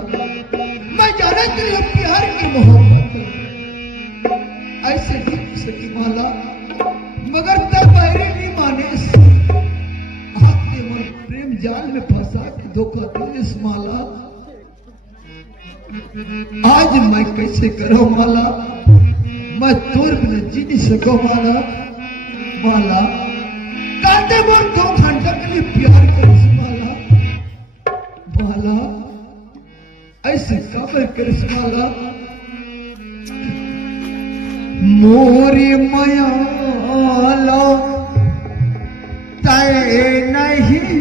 मैं जाना तेरे प्यार की मोहब्बत ऐसे नहीं सकी माला मगर तब मेरे नहीं माने आपने मोर प्रेम जाल में फंसा के धोखा दे इस माला आज मैं कैसे करूं माला मैं तोर बिना जी नहीं सकूं माला माला काटे मोर 2 घंटा के लिए प्यार करिस माला माला ऐसे काबर करिस माला मोरी माया ला तय नहीं